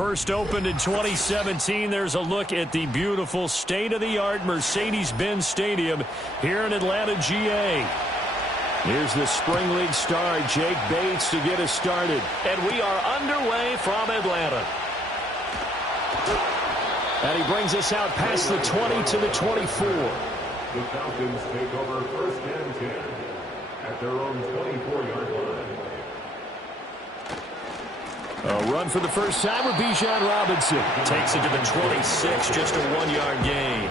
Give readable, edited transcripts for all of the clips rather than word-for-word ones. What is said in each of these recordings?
First opened in 2017, there's a look at the beautiful state-of-the-art Mercedes-Benz Stadium here in Atlanta, GA. Here's the Spring League star, Jake Bates, to get us started. And we are underway from Atlanta. And he brings us out past the 20 to the 24. The Falcons take over first and 10 at their own 24-yard line. A run for the first time with Bijan Robinson. Takes it to the 26, just a 1-yard gain.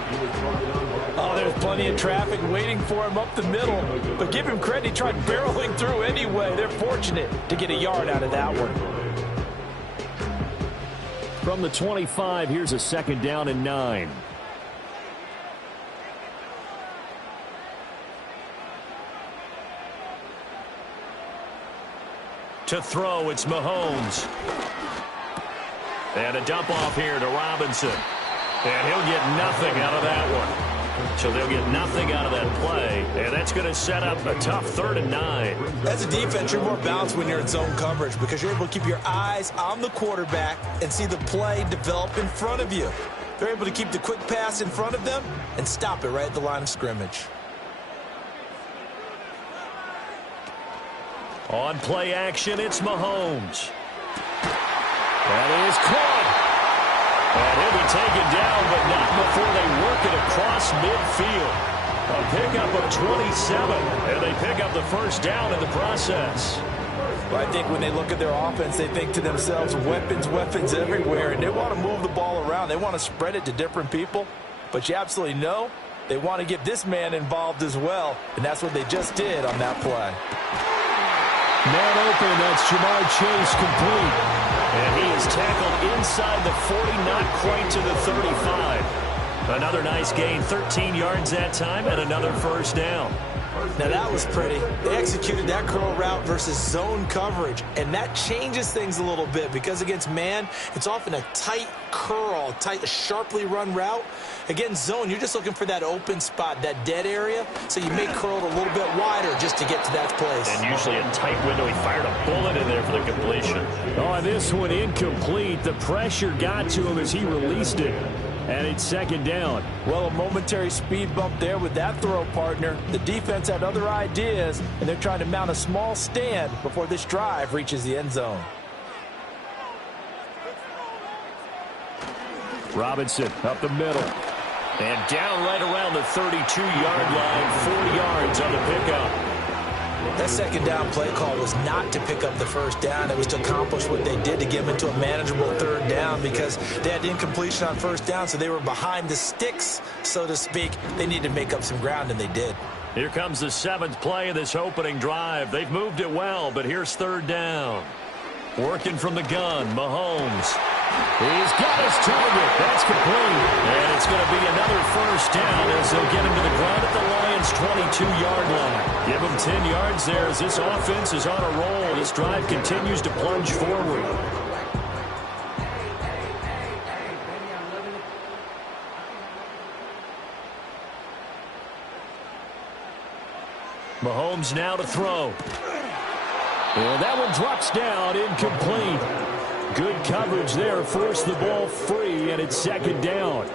Oh, there's plenty of traffic waiting for him up the middle. But give him credit, he tried barreling through anyway. They're fortunate to get a yard out of that one. From the 25, here's a 2nd down and 9. To throw, it's Mahomes. And a dump off here to Robinson. And he'll get nothing out of that one. So they'll get nothing out of that play. And that's going to set up a tough 3rd and 9. As a defense, you're more balanced when you're in zone coverage because you're able to keep your eyes on the quarterback and see the play develop in front of you. They're able to keep the quick pass in front of them and stop it right at the line of scrimmage. On play action, it's Mahomes. That is caught. And he'll be taken down, but not before they work it across midfield. A pickup of 27, and they pick up the first down in the process. Well, I think when they look at their offense, they think to themselves, weapons, weapons everywhere, and they want to move the ball around. They want to spread it to different people, but you absolutely know they want to get this man involved as well, and that's what they just did on that play. Man open, that's Jamar Chase complete. And he is tackled inside the 40, not quite to the 35. Another nice gain, 13 yards that time, and another first down. Now that was pretty. They executed that curl route versus zone coverage, and that changes things a little bit because against man, it's often a tight curl, tight, sharply run route. Against zone, you're just looking for that open spot, that dead area, so you may curl it a little bit wider just to get to that place. And usually a tight window. He fired a bullet in there for the completion. Oh, this one incomplete. The pressure got to him as he released it. And it's 2nd down. Well, a momentary speed bump there with that throw, partner. The defense had other ideas, and they're trying to mount a small stand before this drive reaches the end zone. Robinson up the middle. And down right around the 32-yard line, 4 yards on the pickup. That 2nd down play call was not to pick up the first down. It was to accomplish what they did to get them into a manageable 3rd down because they had incompletion on first down, so they were behind the sticks, so to speak. They needed to make up some ground, and they did. Here comes the 7th play of this opening drive. They've moved it well, but here's 3rd down. Working from the gun, Mahomes. He's got his target. That's complete. And it's going to be another first down as they'll get him to the ground at the Lions' 22-yard line. Give him 10 yards there as this offense is on a roll. This drive continues to plunge forward. Mahomes now to throw. And that one drops down, incomplete. Good coverage there, forced the ball free, and it's 2nd down.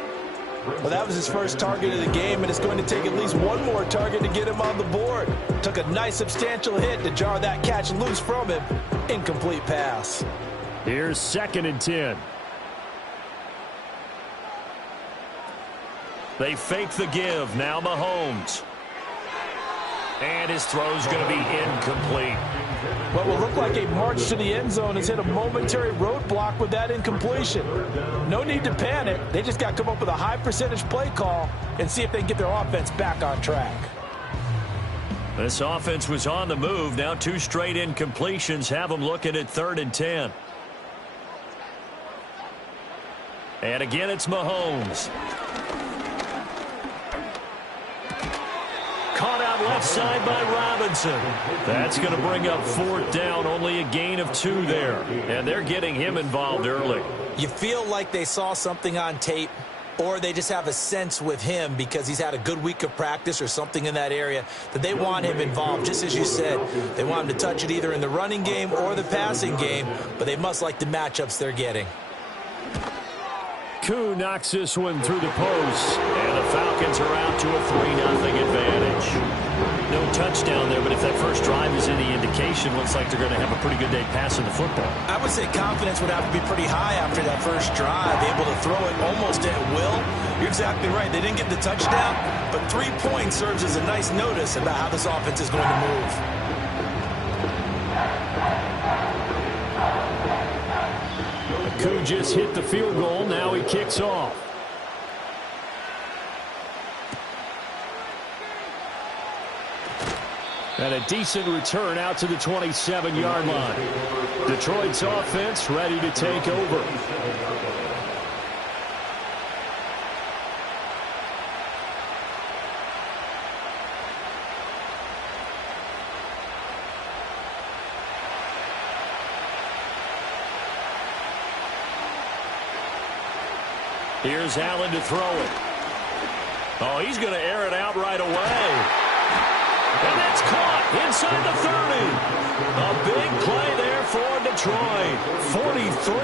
Well, that was his first target of the game, and it's going to take at least one more target to get him on the board. Took a nice substantial hit to jar that catch loose from him. Incomplete pass. Here's 2nd and 10. They fake the give. Now Mahomes. And his throw's going to be incomplete. What will look like a march to the end zone has hit a momentary roadblock with that incompletion. No need to panic. They just got to come up with a high percentage play call and see if they can get their offense back on track. This offense was on the move. Now 2 straight incompletions have them looking at 3rd and 10. And again, it's Mahomes. Caught out left side by Robinson. That's going to bring up 4th down. Only a gain of 2 there. And they're getting him involved early. You feel like they saw something on tape, or they just have a sense with him because he's had a good week of practice or something in that area that they want him involved. Just as you said, they want him to touch it either in the running game or the passing game, but they must like the matchups they're getting. McCoon knocks this one through the post. And the Falcons are out to a 3-0 advantage. No touchdown there, but if that first drive is any indication, looks like they're going to have a pretty good day passing the football. I would say confidence would have to be pretty high after that first drive, able to throw it almost at will. You're exactly right. They didn't get the touchdown, but 3 points serves as a nice notice about how this offense is going to move. McCoon just hit the field goal. Now he kicks off. And a decent return out to the 27-yard line. Detroit's offense ready to take over. Here's Allen to throw it. Oh, he's going to air it out right away. And that's caught inside the 30. A big play there for Detroit.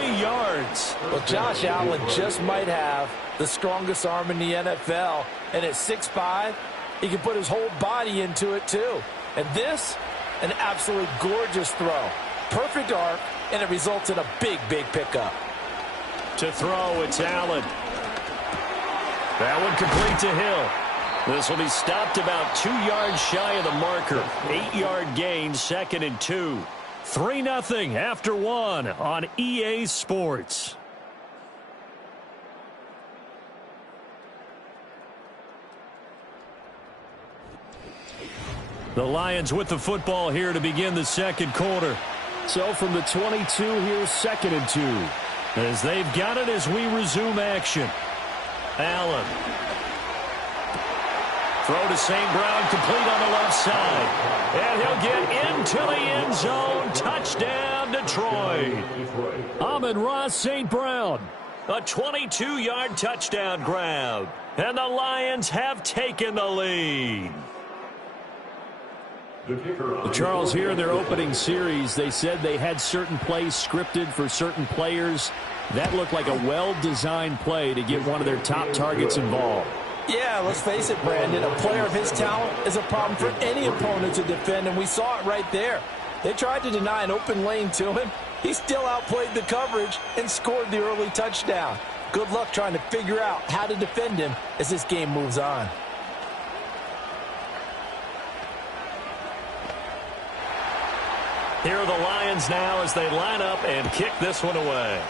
43 yards. Well, Josh Allen just might have the strongest arm in the NFL. And at 6'5", he can put his whole body into it, too. And this, an absolutely gorgeous throw. Perfect arc, and it results in a big, big pickup. To throw, it's Allen. That one complete to Hill. This will be stopped about 2 yards shy of the marker. 8-yard gain, 2nd and 2. 3-0 after 1 on EA Sports. The Lions with the football here to begin the second quarter. So from the 22, here's 2nd and 2. As they've got it as we resume action. Allen. Throw to St. Brown, complete on the left side. And he'll get into the end zone. Touchdown, Detroit. Amon-Ra St. Brown. A 22-yard touchdown grab. And the Lions have taken the lead. Charles, here in their opening series, they said they had certain plays scripted for certain players. That looked like a well-designed play to get one of their top targets involved. Yeah, let's face it, Brandon. A player of his talent is a problem for any opponent to defend, and we saw it right there. They tried to deny an open lane to him. He still outplayed the coverage and scored the early touchdown. Good luck trying to figure out how to defend him as this game moves on. Here are the Lions now as they line up and kick this one away.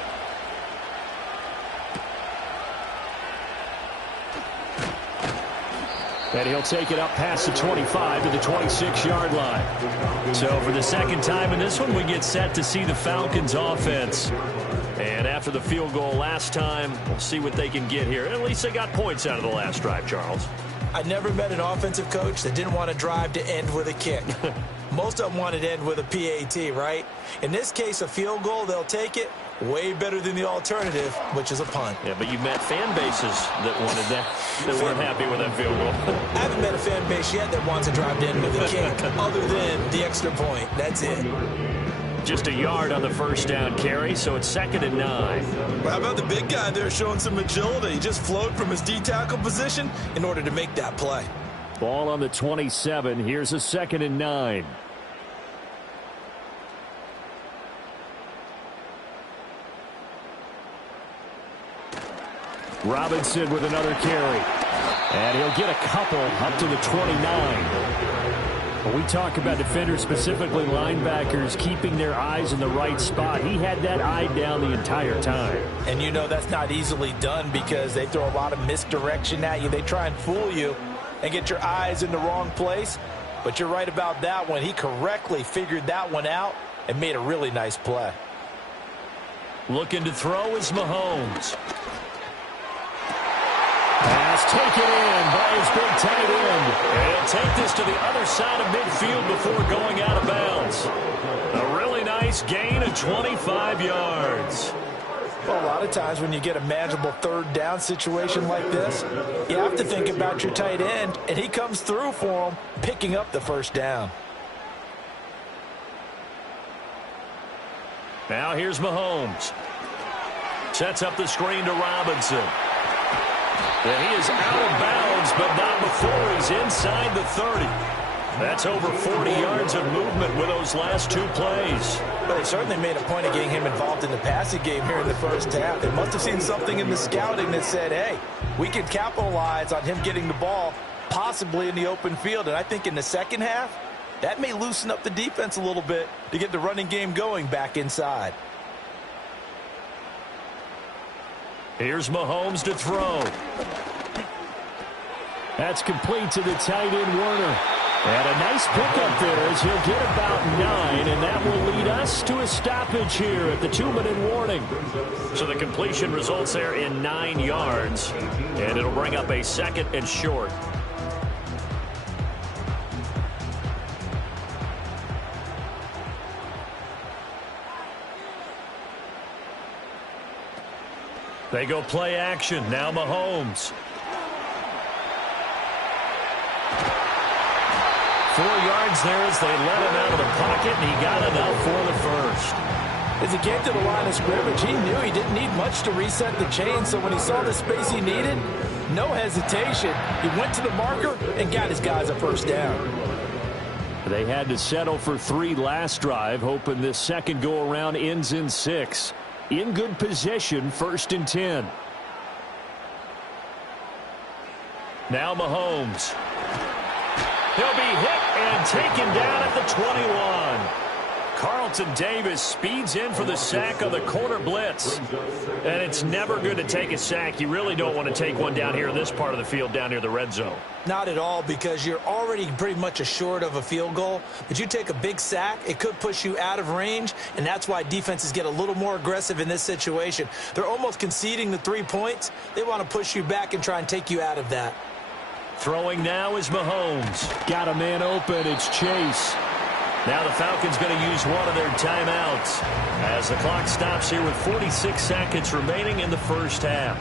And he'll take it up past the 25 to the 26-yard line. So for the second time in this one, we get set to see the Falcons offense. And after the field goal last time, we'll see what they can get here. At least they got points out of the last drive, Charles. I never met an offensive coach that didn't want to drive to end with a kick. Most of them wanted to end with a PAT, right? In this case, a field goal, they'll take it. Way better than the alternative, which is a punt. Yeah, but you've met fan bases that wanted that, that weren't happy with that field goal. I haven't met a fan base yet that wants to drive to end with a kick, other than the extra point. That's it. Just a yard on the first down carry, so it's 2nd and 9. Well, how about the big guy there showing some agility? He just flowed from his D-tackle position in order to make that play. Ball on the 27. Here's a 2nd and 9. Robinson with another carry. And he'll get a couple up to the 29. When we talk about defenders, specifically linebackers, keeping their eyes in the right spot, he had that eye down the entire time. And you know that's not easily done because they throw a lot of misdirection at you. They try and fool you and get your eyes in the wrong place. But you're right about that one. He correctly figured that one out and made a really nice play. Looking to throw is Mahomes. Pass taken in by his big tight end. And he'll take this to the other side of midfield before going out of bounds. A really nice gain of 25 yards. Well, a lot of times when you get a manageable third down situation like this, you have to think about your tight end, and he comes through for him, picking up the first down. Now here's Mahomes. Sets up the screen to Robinson. And he is out of bounds, but not before he's inside the 30. That's over 40 yards of movement with those last two plays. But they certainly made a point of getting him involved in the passing game here in the first half. They must have seen something in the scouting that said, hey, we can capitalize on him getting the ball possibly in the open field. And I think in the second half, that may loosen up the defense a little bit to get the running game going back inside. Here's Mahomes to throw. That's complete to the tight end, Werner. And a nice pickup there as he'll get about 9, and that will lead us to a stoppage here at the 2-minute warning. So the completion results there in 9 yards, and it'll bring up a 2nd and short. They go play action. Now Mahomes. 4 yards there as they let him out of the pocket, and he got enough for the first. As he came to the line of scrimmage, he knew he didn't need much to reset the chain, so when he saw the space he needed, no hesitation. He went to the marker and got his guys a first down. They had to settle for 3 last drive, hoping this second go-around ends in 6. In good position, 1st and 10. Now Mahomes. He'll be hit and taken down at the 21. Carlton Davis speeds in for the sack on the corner blitz. And it's never good to take a sack. You really don't want to take one down here in this part of the field, down near the red zone. Not at all, because you're already pretty much assured of a field goal. But you take a big sack, it could push you out of range, and that's why defenses get a little more aggressive in this situation. They're almost conceding the 3 points. They want to push you back and try and take you out of that. Throwing now is Mahomes. Got a man open. It's Chase. Now the Falcons going to use one of their timeouts as the clock stops here with 46 seconds remaining in the first half.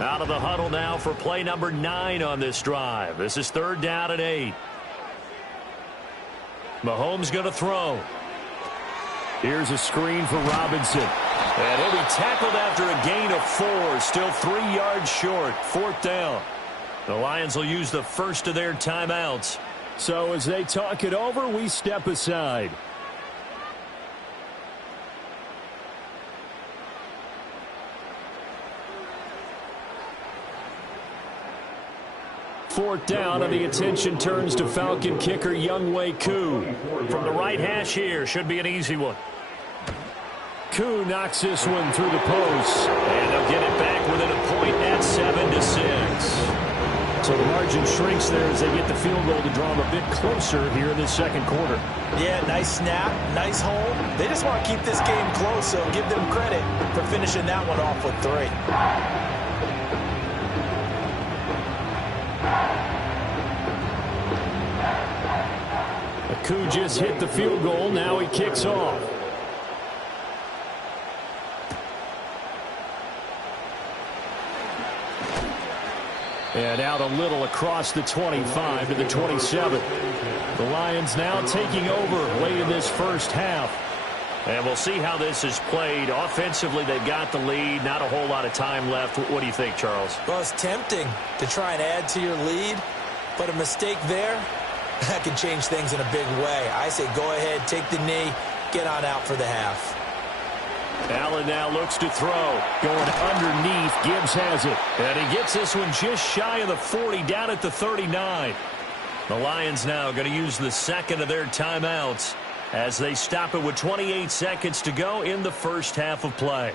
Out of the huddle now for play number 9 on this drive. This is 3rd down and 8. Mahomes going to throw. Here's a screen for Robinson. And he'll be tackled after a gain of 4. Still 3 yards short. 4th down. The Lions will use the first of their timeouts. So as they talk it over, we step aside. Fourth down, and the attention turns to Falcon kicker Younghoe Koo. From the right hash here, should be an easy one. Koo knocks this one through the post, and they'll get it back within a point at 7-6. So the margin shrinks there as they get the field goal to draw them a bit closer here in the second quarter. Yeah, nice snap, nice hold. They just want to keep this game close, so give them credit for finishing that one off with 3. Koo just hit the field goal. Now he kicks off. And out a little across the 25 to the 27. The Lions now taking over late in this first half. And we'll see how this is played. Offensively, they've got the lead. Not a whole lot of time left. What do you think, Charles? Well, it's tempting to try and add to your lead, but a mistake there, that can change things in a big way. I say go ahead, take the knee, get on out for the half. Allen now looks to throw. Going underneath, Gibbs has it. And he gets this one just shy of the 40, down at the 39. The Lions now going to use the second of their timeouts as they stop it with 28 seconds to go in the first half of play.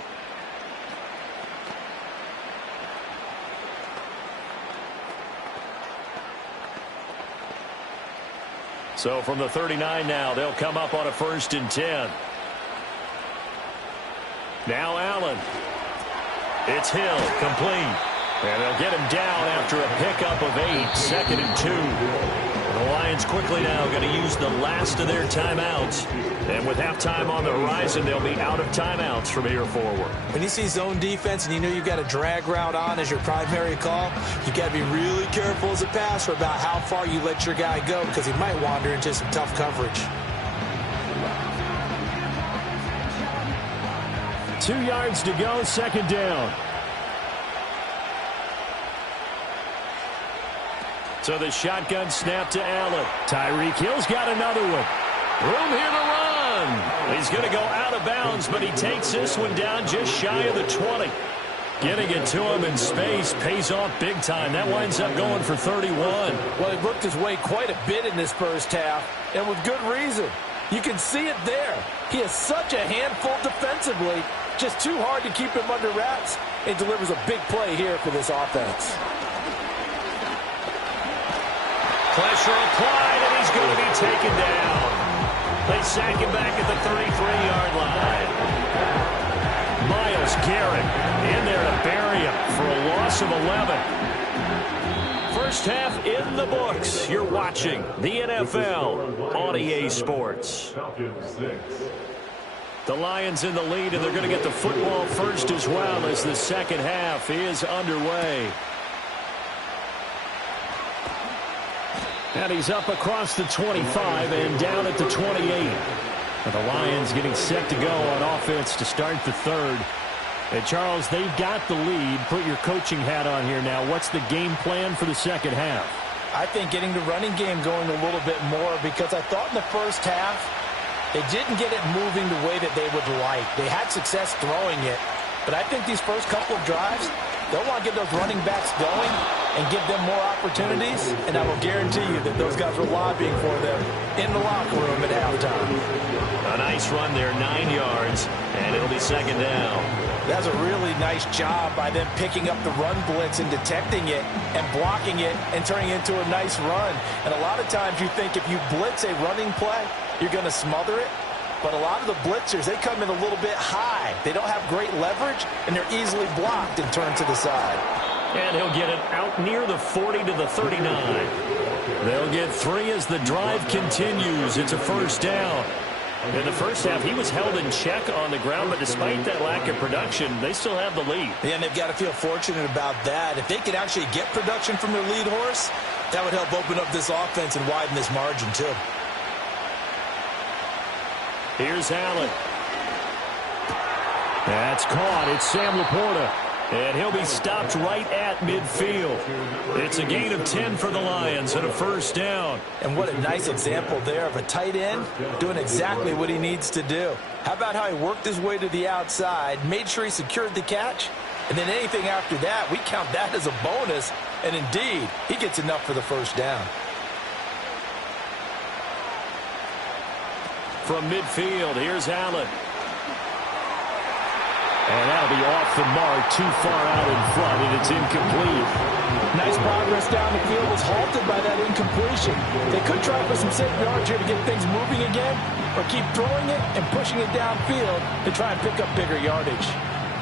So from the 39 now, they'll come up on a 1st and 10. Now Allen. It's Hill, complete. And they'll get him down after a pickup of 8, 2nd and 2. The Lions quickly now going to use the last of their timeouts. And with halftime on the horizon, they'll be out of timeouts from here forward. When you see zone defense and you know you've got a drag route on as your primary call, you've got to be really careful as a passer about how far you let your guy go because he might wander into some tough coverage. 2 yards to go, second down. So the shotgun snap to Allen. Tyreek Hill's got another one. Room here to run. He's going to go out of bounds, but he takes this one down just shy of the 20. Getting it to him in space pays off big time. That winds up going for 31. Well, he worked his way quite a bit in this first half, and with good reason. You can see it there. He is such a handful defensively. Just too hard to keep him under wraps. It delivers a big play here for this offense. Pressure applied, and he's going to be taken down. They sack him back at the 33-yard line. Myles Garrett in there to bury him for a loss of 11. First half in the books. You're watching the NFL on EA Sports. The Lions in the lead, and they're going to get the football first as well as the second half is underway. And he's up across the 25 and down at the 28. And the Lions getting set to go on offense to start the third. And Charles, they've got the lead. Put your coaching hat on here now. What's the game plan for the second half? I think getting the running game going a little bit more because I thought in the first half they didn't get it moving the way that they would like. They had success throwing it. But I think these first couple of drives, they'll want to get those running backs going and give them more opportunities, and I will guarantee you that those guys were lobbying for them in the locker room at halftime. A nice run there, 9 yards, and it'll be second down. That's a really nice job by them picking up the run blitz and detecting it and blocking it and turning it into a nice run. And a lot of times you think if you blitz a running play, you're going to smother it. But a lot of the blitzers, they come in a little bit high. They don't have great leverage, and they're easily blocked and turned to the side. And he'll get it out near the 40 to the 39. They'll get 3 as the drive continues. It's a first down. In the first half, he was held in check on the ground, but despite that lack of production, they still have the lead. Yeah, and they've got to feel fortunate about that. If they could actually get production from their lead horse, that would help open up this offense and widen this margin, too. Here's Allen. That's caught. It's Sam Laporta. And he'll be stopped right at midfield. It's a gain of 10 for the Lions and a first down. And what a nice example there of a tight end doing exactly what he needs to do. How about how he worked his way to the outside, made sure he secured the catch, and then anything after that, we count that as a bonus. And indeed, he gets enough for the first down. From midfield, here's Allen. And that'll be off the mark, too far out in front, and it's incomplete. Nice progress down the field was halted by that incompletion. They could try for some safe yards here to get things moving again, or keep throwing it and pushing it downfield to try and pick up bigger yardage.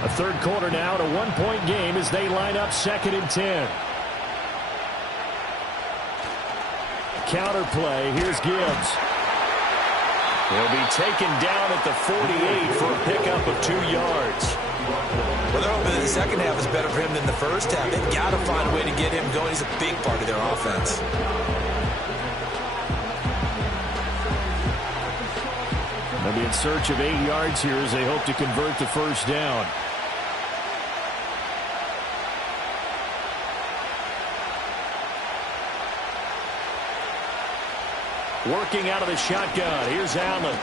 A third quarter now, and a one-point game as they line up second and 10. Counter play, here's Gibbs. He'll be taken down at the 48 for a pickup of 2 yards. Well, they're hoping that the second half is better for him than the first half. They've got to find a way to get him going. He's a big part of their offense. They'll be in search of 8 yards here as they hope to convert the first down. Working out of the shotgun. Here's Allen.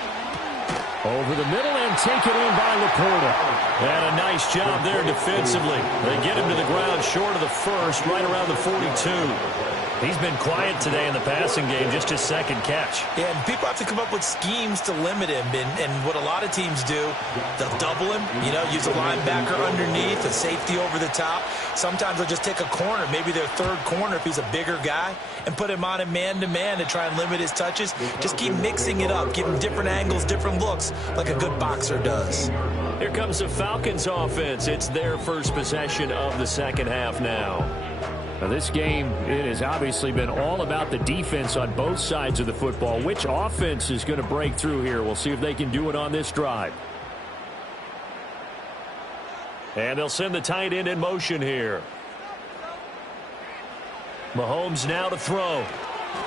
Over the middle and taken in by Laporta. And a nice job there defensively. They get him to the ground short of the first, right around the 42. He's been quiet today in the passing game, just his second catch. Yeah, and people have to come up with schemes to limit him. And what a lot of teams do, they'll double him, use a linebacker underneath, a safety over the top. Sometimes they'll just take a corner, maybe their third corner if he's a bigger guy, and put him on a man-to-man to try and limit his touches. Just keep mixing it up, give him different angles, different looks, like a good boxer does. Here comes the Falcons offense. It's their first possession of the second half now. Now, this game, it has obviously been all about the defense on both sides of the football. Which offense is going to break through here? We'll see if they can do it on this drive. And they'll send the tight end in motion here. Mahomes now to throw.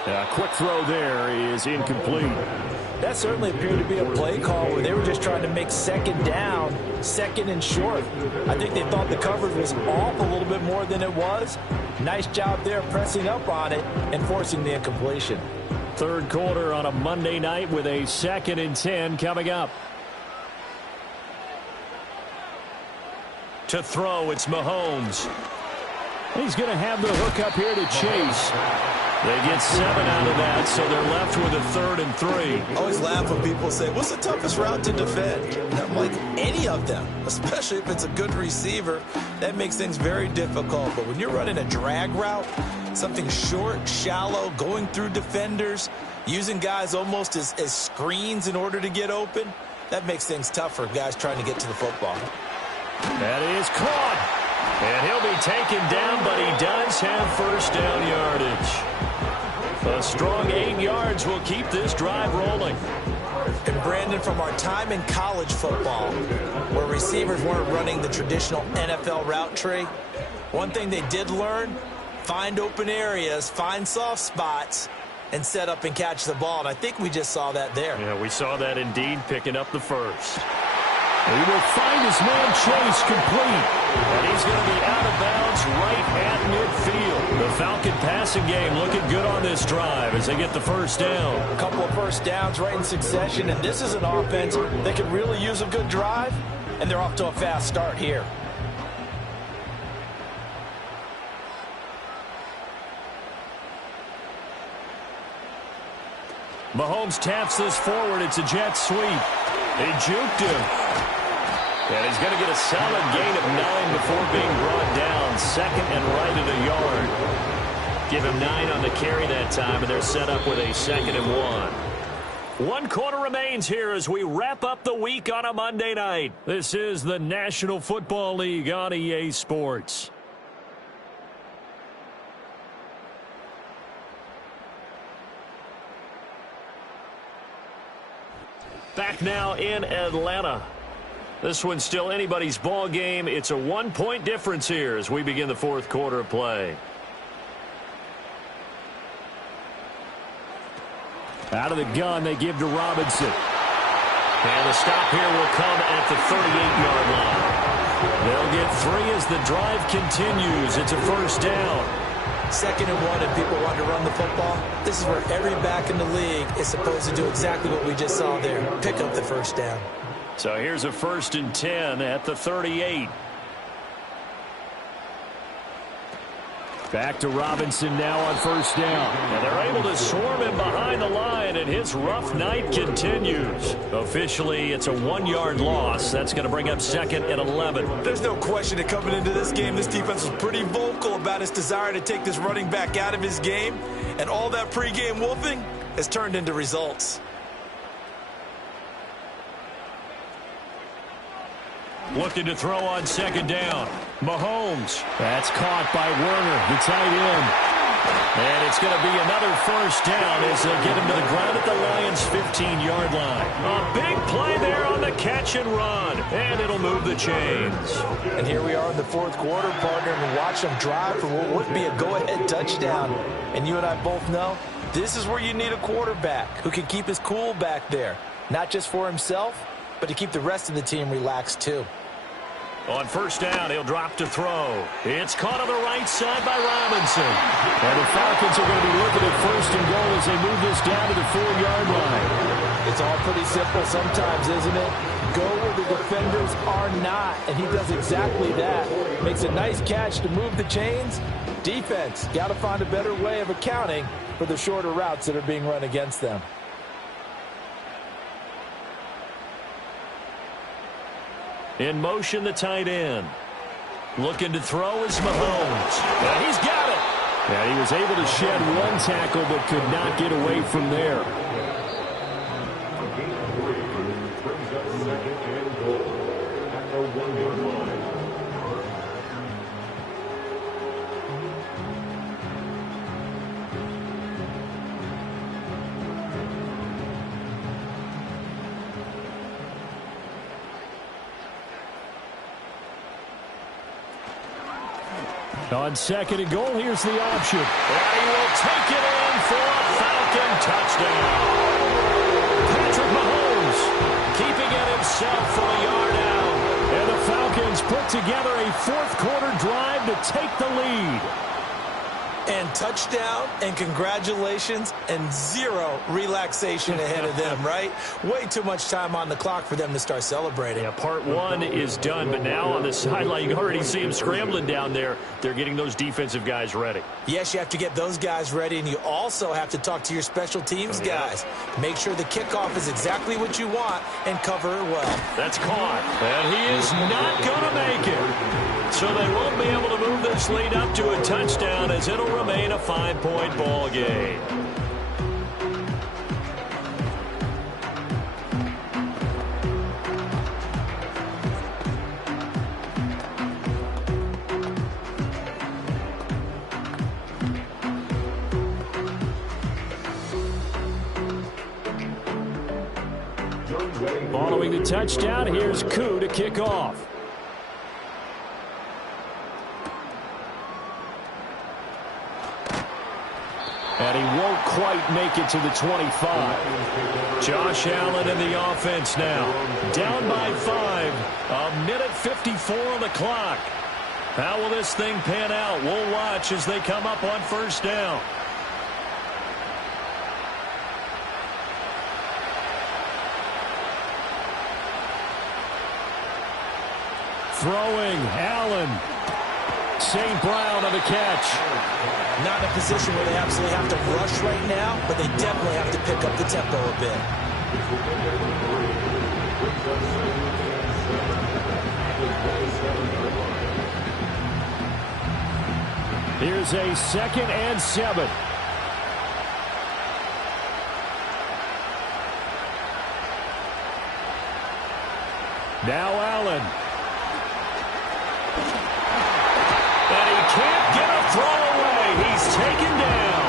A quick throw there is incomplete. That certainly appeared to be a play call where they were just trying to make second down, second and short. I think they thought the coverage was off a little bit more than it was. Nice job there pressing up on it and forcing the incompletion. Third quarter on a Monday night with a 2nd and 10 coming up. To throw, it's Mahomes. He's going to have the hook up here to Chase. They get 7 out of that, so they're left with a 3rd and 3. I always laugh when people say, what's the toughest route to defend? And I'm like, any of them, especially if it's a good receiver. That makes things very difficult. But when you're running a drag route, something short, shallow, going through defenders, using guys almost as screens in order to get open, that makes things tough for guys trying to get to the football. That is caught. And he'll be taken down, but he does have first down yardage. A strong 8 yards will keep this drive rolling. And Brandon, from our time in college football, where receivers weren't running the traditional NFL route tree, one thing they did learn, find open areas, find soft spots, and set up and catch the ball. And I think we just saw that there. Yeah, we saw that indeed, picking up the first. He will find his man Chase complete. And he's going to be out of bounds right at midfield. The Falcon passing game looking good on this drive as they get the first down. A couple of first downs right in succession, and this is an offense that can really use a good drive, and they're off to a fast start here. Mahomes taps this forward. It's a jet sweep. They juked him. And he's going to get a solid gain of 9 before being brought down. 2nd and right at a yard. Give him 9 on the carry that time, and they're set up with a 2nd and 1. 1 quarter remains here as we wrap up the week on a Monday night. This is the National Football League on EA Sports. Back now in Atlanta. This one's still anybody's ball game. It's a 1-point difference here as we begin the 4th quarter of play. Out of the gun, they give to Robinson. And the stop here will come at the 38-yard line. They'll get 3 as the drive continues. It's a first down. 2nd and 1, and people want to run the football. This is where every back in the league is supposed to do exactly what we just saw there. Pick up the first down. So here's a 1st and 10 at the 38. Back to Robinson now on first down. And they're able to swarm him behind the line, and his rough night continues. Officially, it's a 1-yard loss. That's going to bring up 2nd and 11. There's no question that coming into this game, this defense was pretty vocal about its desire to take this running back out of his game. And all that pregame wolfing has turned into results. Looking to throw on 2nd down. Mahomes. That's caught by Werner, the tight end. And it's going to be another first down as they'll get him to the ground at the Lions' 15-yard line. A big play there on the catch and run. And it'll move the chains. And here we are in the 4th quarter, partner, and watch them drive for what would be a go-ahead touchdown. And you and I both know this is where you need a quarterback who can keep his cool back there. Not just for himself, but to keep the rest of the team relaxed too. On first down, he'll drop to throw. It's caught on the right side by Robinson. And the Falcons are going to be looking at 1st and goal as they move this down to the 4-yard line. It's all pretty simple sometimes, isn't it? Go where the defenders are not, and he does exactly that. Makes a nice catch to move the chains. Defense, got to find a better way of accounting for the shorter routes that are being run against them. In motion, the tight end. Looking to throw is Mahomes. And he's got it. And he was able to shed 1 tackle but could not get away from there. On second and goal, here's the option. And he will take it in for a Falcon touchdown. Patrick Mahomes keeping it himself from a yard out. And the Falcons put together a fourth-quarter drive to take the lead. And touchdown, and congratulations, and zero relaxation ahead of them, right? Way too much time on the clock for them to start celebrating. Yeah, part one is done, but now on the sideline, you can already see them scrambling down there. They're getting those defensive guys ready. Yes, you have to get those guys ready, and you also have to talk to your special teams guys. Make sure the kickoff is exactly what you want and cover it well. That's caught, and he is not going to make it. So they won't be able to move this lead up to a touchdown as it'll remain a 5-point ball game. Following the touchdown, here's Koo to kick off. And he won't quite make it to the 25. Josh Allen in the offense now. Down by 5. A minute 54 on the clock. How will this thing pan out? We'll watch as they come up on first down. Throwing, Allen. St. Brown on the catch. Not in a position where they absolutely have to rush right now, but they definitely have to pick up the tempo a bit. Here's a 2nd and 7. Now Allen. And he can't get a throw away. He's taken down.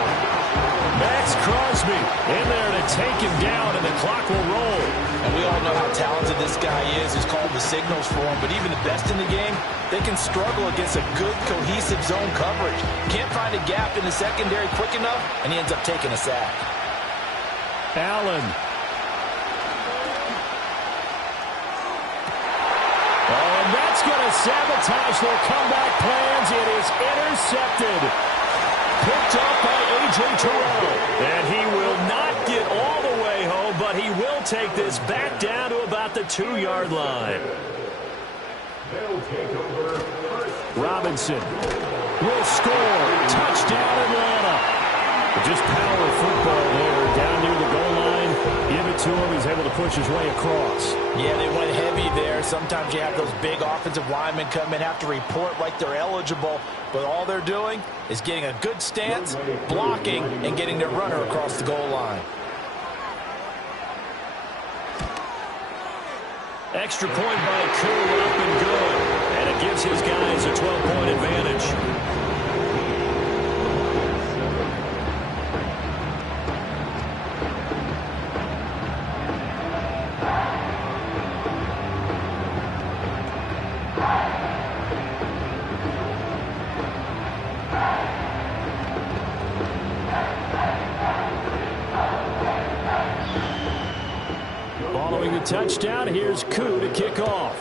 Max Crosby in there to take him down, and the clock will roll. And we all know how talented this guy is. He's called the signals for him. But even the best in the game, they can struggle against a good, cohesive zone coverage. Can't find a gap in the secondary quick enough, and he ends up taking a sack. Allen. Oh, and that's going to sabotage their comeback plans. It is intercepted. Picked up by A.J. Terrell. And he will not get all the way home, but he will take this back down to about the 2-yard line. Robinson will score. Touchdown, Atlanta. Just power football there. Down near the goal line. Give it to him. He's able to push his way across. Yeah, they went heavy there. Sometimes you have those big offensive linemen come in, have to report like they're eligible. But all they're doing is getting a good stance, blocking, and getting their runner across the goal line. Extra point by Koo, up and good. And it gives his guys a 12-point advantage. Following the touchdown, here's Koo to kick off.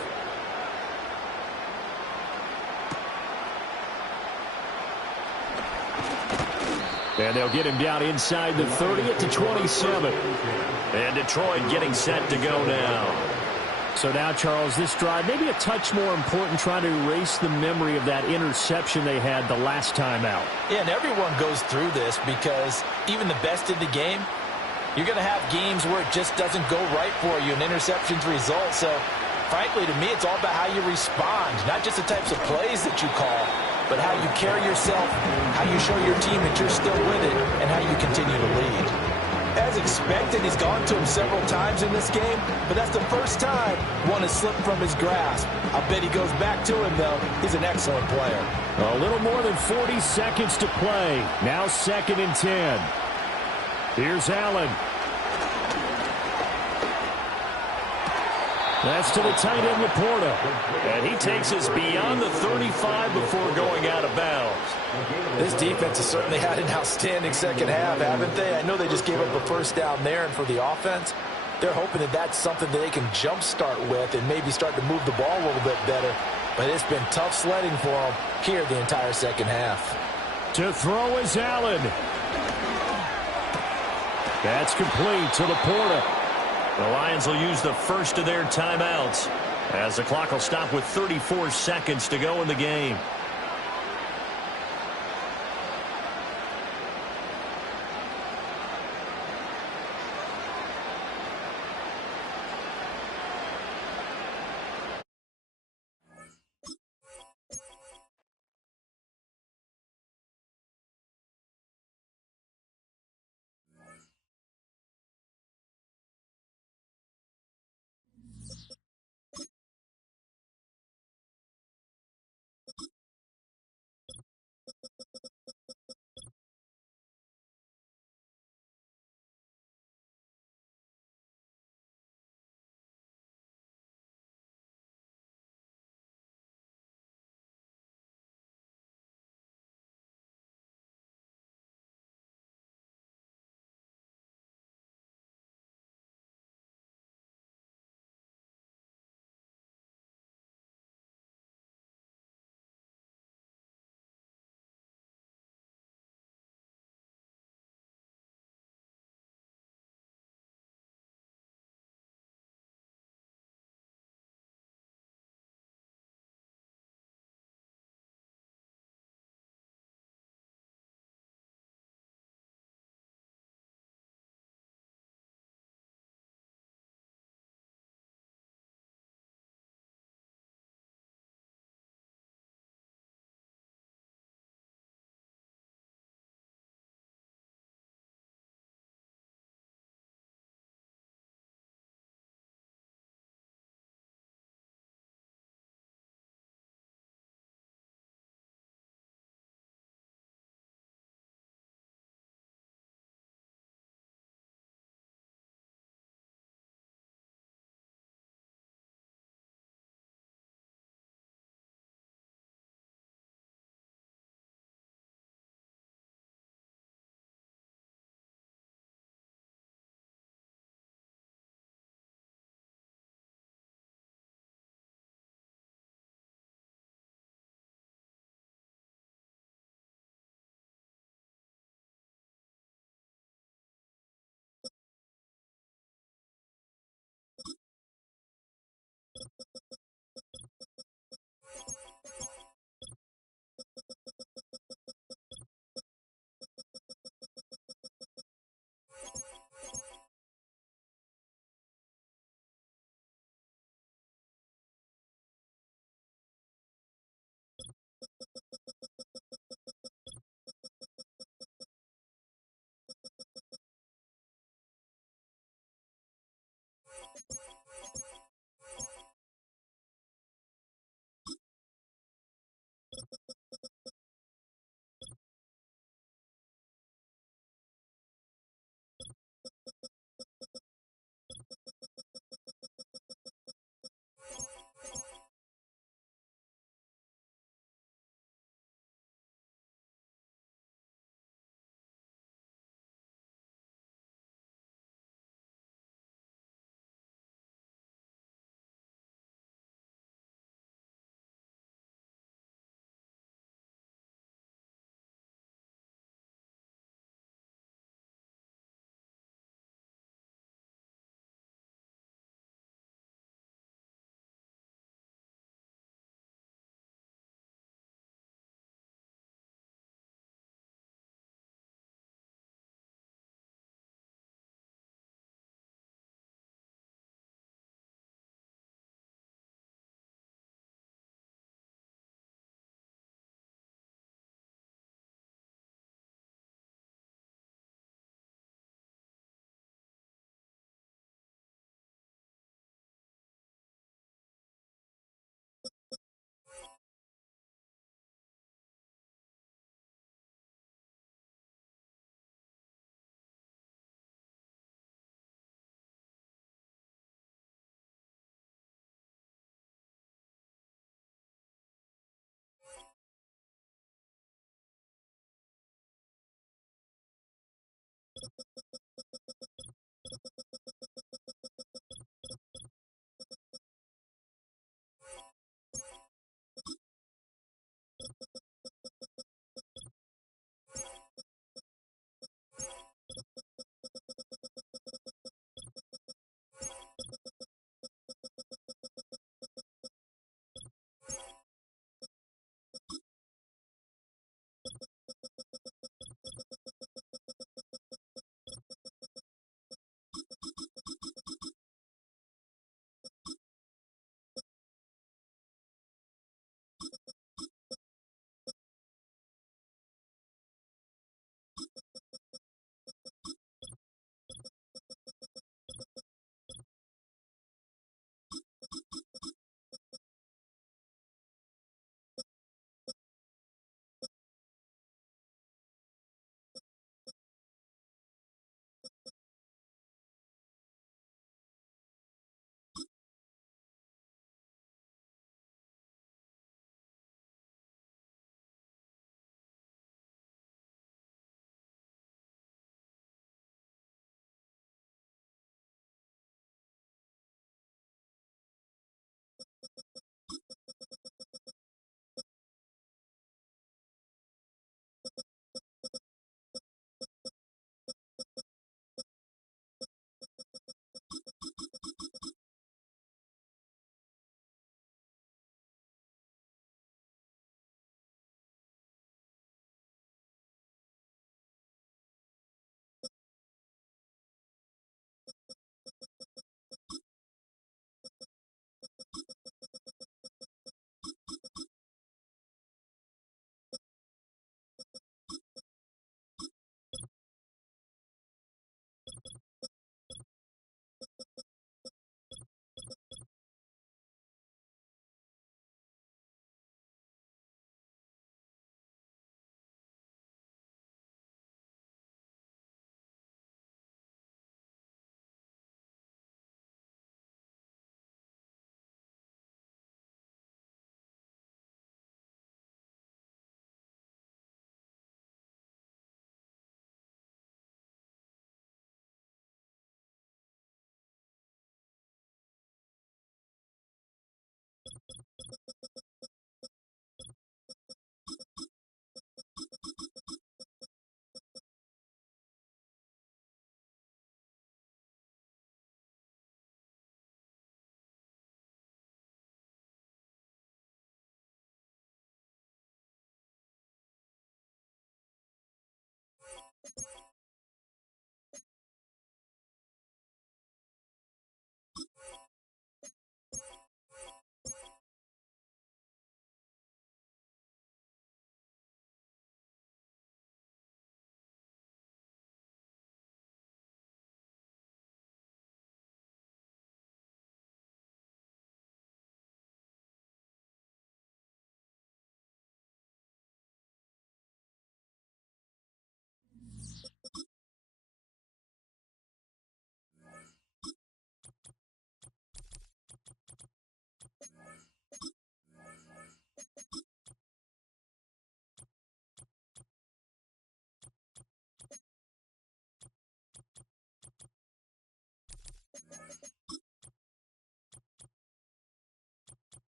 And they'll get him down inside the 30 at the 27. And Detroit getting set to go now. So now, Charles, this drive maybe a touch more important, trying to erase the memory of that interception they had the last time out. Yeah, and everyone goes through this because even the best in the game, you're going to have games where it just doesn't go right for you, and interceptions result. So, frankly, to me, it's all about how you respond, not just the types of plays that you call, but how you carry yourself, how you show your team that you're still with it, and how you continue to lead. As expected, he's gone to him several times in this game, but that's the first time one has slipped from his grasp. I bet he goes back to him, though. He's an excellent player. A little more than 40 seconds to play. Now 2nd and 10. Here's Allen. That's to the tight end, Laporta. And he takes us beyond the 35 before going out of bounds. This defense has certainly had an outstanding second half, haven't they? I know they just gave up a first down there, and for the offense, they're hoping that that's something that they can jumpstart with and maybe start to move the ball a little bit better. But it's been tough sledding for them here the entire second half. To throw is Allen. That's complete to Laporta. The Lions will use the first of their timeouts as the clock will stop with 34 seconds to go in the game.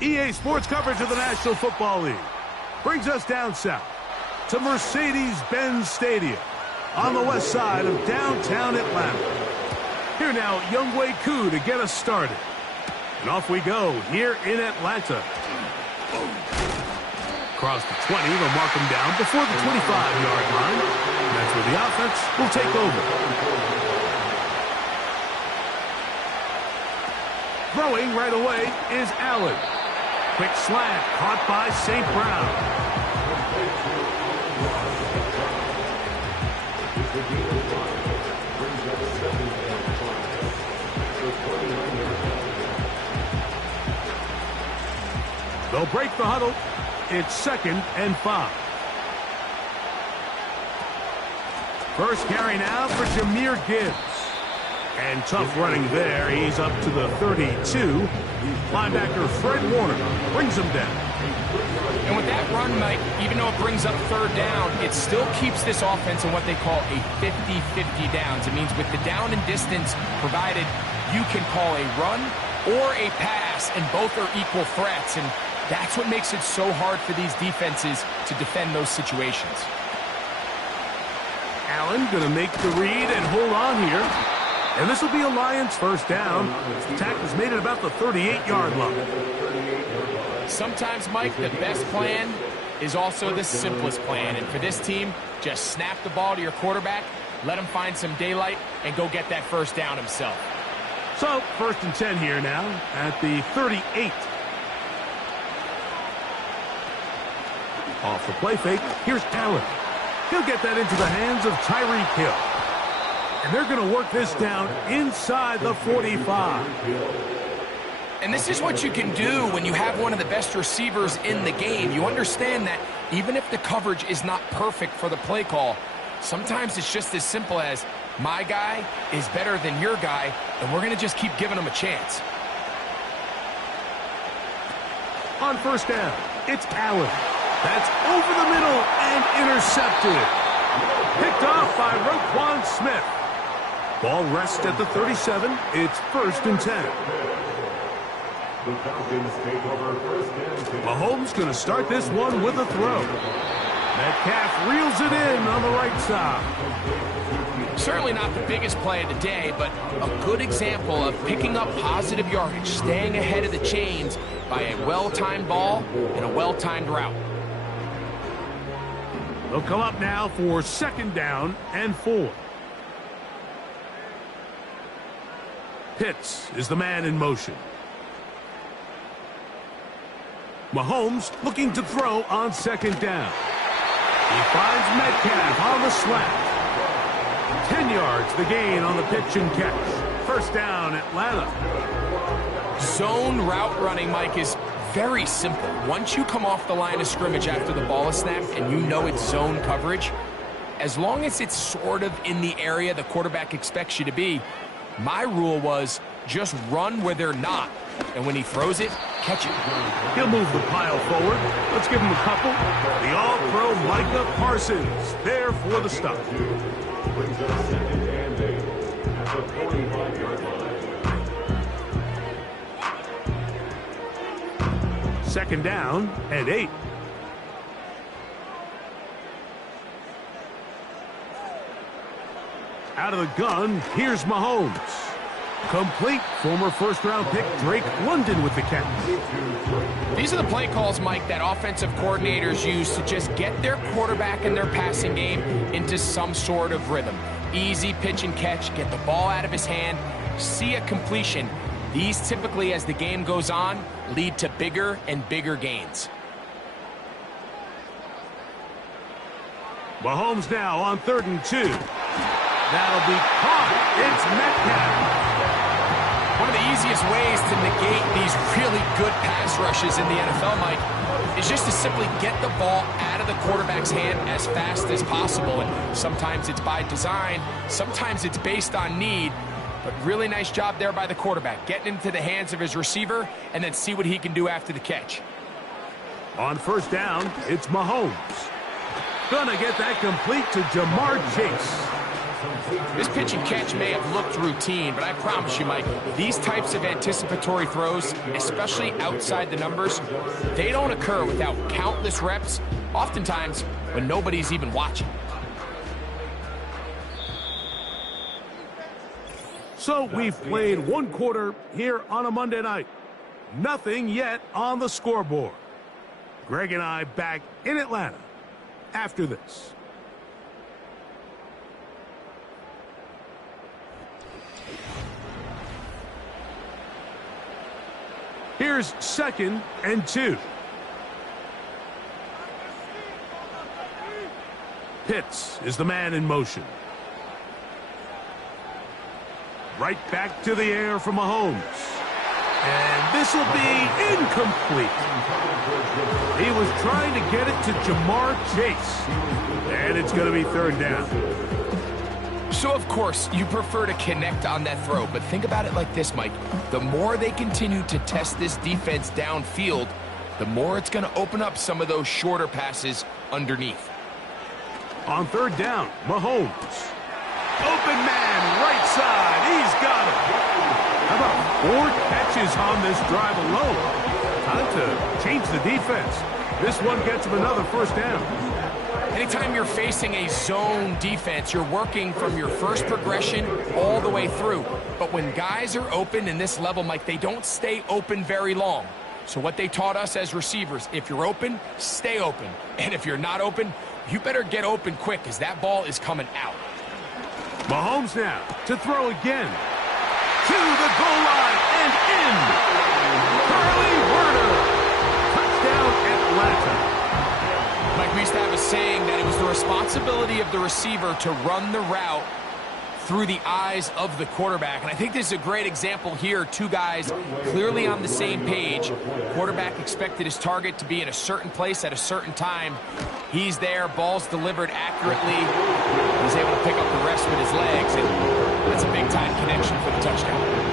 EA Sports coverage of the National Football League brings us down south to Mercedes-Benz Stadium on the west side of downtown Atlanta. Here now, Younghoe Koo to get us started. And off we go here in Atlanta. Across the 20, they'll mark him down before the 25-yard line. And that's where the offense will take over. Throwing right away is Allen. Quick slant caught by St. Brown. They'll break the huddle. It's 2nd and 5. First carry now for Jahmyr Gibbs. And tough running there. He's up to the 32. Linebacker Fred Warner brings him down. And with that run, Mike, even though it brings up 3rd down, it still keeps this offense in what they call a 50-50 downs. It means with the down and distance provided, you can call a run or a pass, and both are equal threats. And that's what makes it so hard for these defenses to defend those situations. Allen going to make the read and hold on here. And this will be a Lions first down. The tackle's made it about the 38-yard line. Sometimes, Mike, the best plan is also the simplest plan. And for this team, just snap the ball to your quarterback, let him find some daylight, and go get that first down himself. So, 1st and 10 here now at the 38. Off the play fake, here's Allen. He'll get that into the hands of Tyreek Hill. And they're going to work this down inside the 45. And this is what you can do when you have one of the best receivers in the game. You understand that even if the coverage is not perfect for the play call, sometimes it's just as simple as, my guy is better than your guy, and we're going to just keep giving him a chance. On first down, it's Allen. That's over the middle and intercepted. Picked off by Roquan Smith. Ball rests at the 37. It's 1st and 10. The Falcons take over 1st and 10. Mahomes going to start this one with a throw. Metcalf reels it in on the right side. Certainly not the biggest play of the day, but a good example of picking up positive yardage, staying ahead of the chains by a well-timed ball and a well-timed route. They'll come up now for 2nd down and 4. Pitts is the man in motion. Mahomes looking to throw on 2nd down. He finds Metcalf on the slant. 10 yards the gain on the pitch and catch. First down, Atlanta. Zone route running, Mike, is very simple. Once you come off the line of scrimmage after the ball is snapped and you know it's zone coverage, as long as it's sort of in the area the quarterback expects you to be, my rule was just run where they're not. And when he throws it, catch it. He'll move the pile forward. Let's give him a couple. The all-pro Micah Parsons there for the stop. Brings us 2nd and 8 at the 45-yard line. 2nd down and 8. Out of the gun, here's Mahomes. Complete. Former first-round pick Drake London with the catch. These are the play calls, Mike, that offensive coordinators use to just get their quarterback and their passing game into some sort of rhythm. Easy pitch and catch, get the ball out of his hand, see a completion. These typically, as the game goes on, lead to bigger and bigger gains. Mahomes now on 3rd and 2. That'll be caught. It's Metcalf. One of the easiest ways to negate these really good pass rushes in the NFL, Mike, is just to simply get the ball out of the quarterback's hand as fast as possible. And sometimes it's by design, sometimes it's based on need, but really nice job there by the quarterback, getting into the hands of his receiver and then see what he can do after the catch. On first down, it's Mahomes. Gonna get that complete to Jamar Chase. This pitch and catch may have looked routine, but I promise you, Mike, these types of anticipatory throws, especially outside the numbers, they don't occur without countless reps, oftentimes when nobody's even watching. So we've played one quarter here on a Monday night. Nothing yet on the scoreboard. Greg and I back in Atlanta after this. Here's 2nd and 2. Pitts is the man in motion. Right back to the air from Mahomes. And this will be incomplete. He was trying to get it to Jamar Chase. And it's going to be 3rd down. So, of course, you prefer to connect on that throw, but think about it like this, Mike. The more they continue to test this defense downfield, the more it's going to open up some of those shorter passes underneath. On 3rd down, Mahomes. Open man, right side. He's got it. How about 4 catches on this drive alone? Time to change the defense. This one gets him another 1st down. Anytime you're facing a zone defense, you're working from your first progression all the way through. But when guys are open in this level, Mike, they don't stay open very long. So what they taught us as receivers, if you're open, stay open. And if you're not open, you better get open quick because that ball is coming out. Mahomes now to throw again. To the goal line and in. Curly Werner. Touchdown Atlanta. Mike, we used to have a saying that it was the responsibility of the receiver to run the route through the eyes of the quarterback. And I think this is a great example here. 2 guys clearly on the same page. Quarterback expected his target to be in a certain place at a certain time. He's there, ball's delivered accurately. He's able to pick up the rest with his legs, and that's a big-time connection for the touchdown.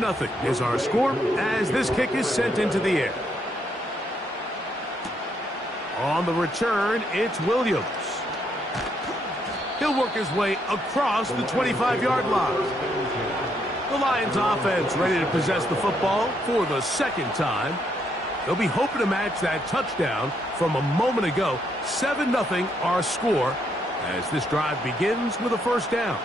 Nothing is our score as this kick is sent into the air. On the return, it's Williams. He'll work his way across the 25-yard line. The Lions offense ready to possess the football for the 2nd time. They'll be hoping to match that touchdown from a moment ago. 7-0 our score as this drive begins with a 1st down.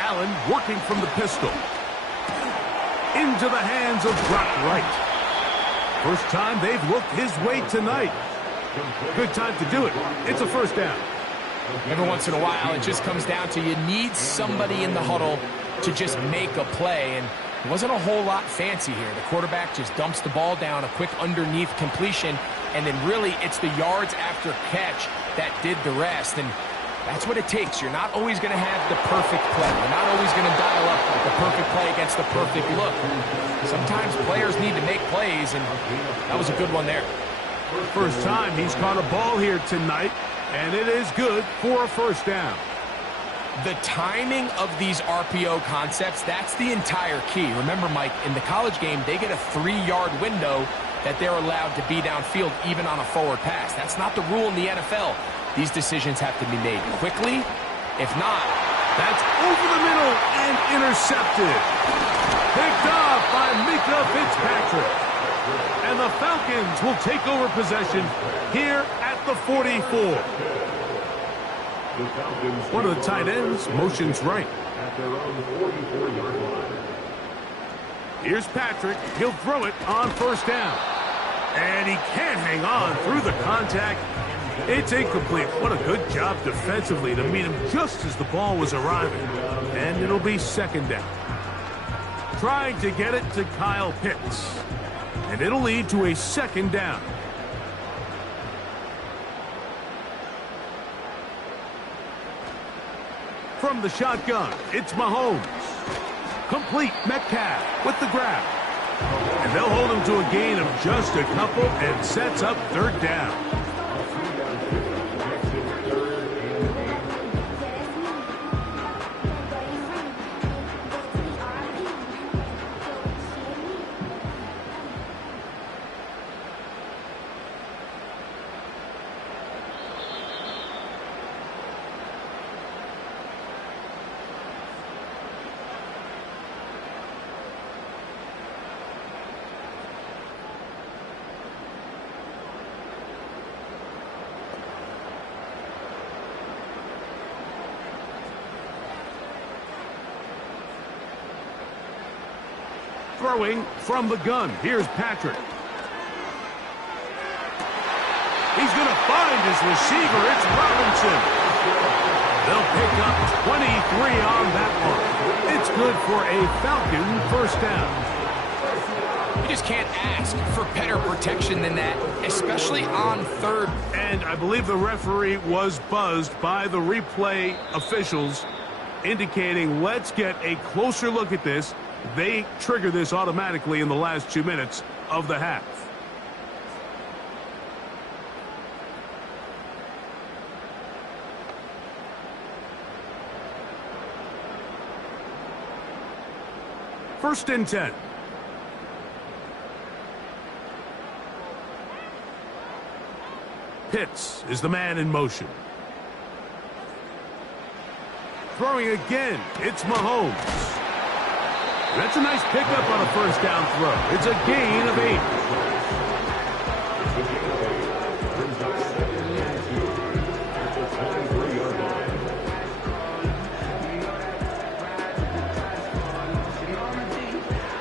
Allen working from the pistol. Into the hands of Brock Wright. First time they've looked his way tonight. Good time to do it. It's a 1st down. Every once in a while, it just comes down to you need somebody in the huddle to just make a play. And it wasn't a whole lot fancy here. The quarterback just dumps the ball down, a quick underneath completion, and then really it's the yards after catch that did the rest. And that's what it takes. You're not always going to have the perfect play. You're not always going to dial up the perfect play against the perfect look. Sometimes players need to make plays, and that was a good one there. First time he's caught a ball here tonight, and it is good for a 1st down. The timing of these RPO concepts, that's the entire key. Remember, Mike, in the college game, they get a 3-yard window that they're allowed to be downfield even on a forward pass. That's not the rule in the NFL. These decisions have to be made quickly. If not, that's over the middle and intercepted. Picked off by Minkah Fitzpatrick. And the Falcons will take over possession here at the 44. One of the tight ends motions right. At their own 44-yard line. Here's Patrick. He'll throw it on 1st down. And he can't hang on through the contact. It's incomplete. What a good job defensively to meet him just as the ball was arriving. And it'll be 2nd down. Trying to get it to Kyle Pitts. And it'll lead to a 2nd down. From the shotgun, it's Mahomes. Complete. Metcalf with the grab. And they'll hold him to a gain of just a couple and sets up third down. Throwing from the gun. Here's Patrick. He's going to find his receiver. It's Robinson. They'll pick up 23 on that one. It's good for a Falcon first down. You just can't ask for better protection than that, especially on third. And I believe the referee was buzzed by the replay officials, indicating let's get a closer look at this. They trigger this automatically in the last 2 minutes of the half. First and 10. Pitts is the man in motion. Throwing again, it's Mahomes. That's a nice pickup on a first down throw. It's a gain of 8.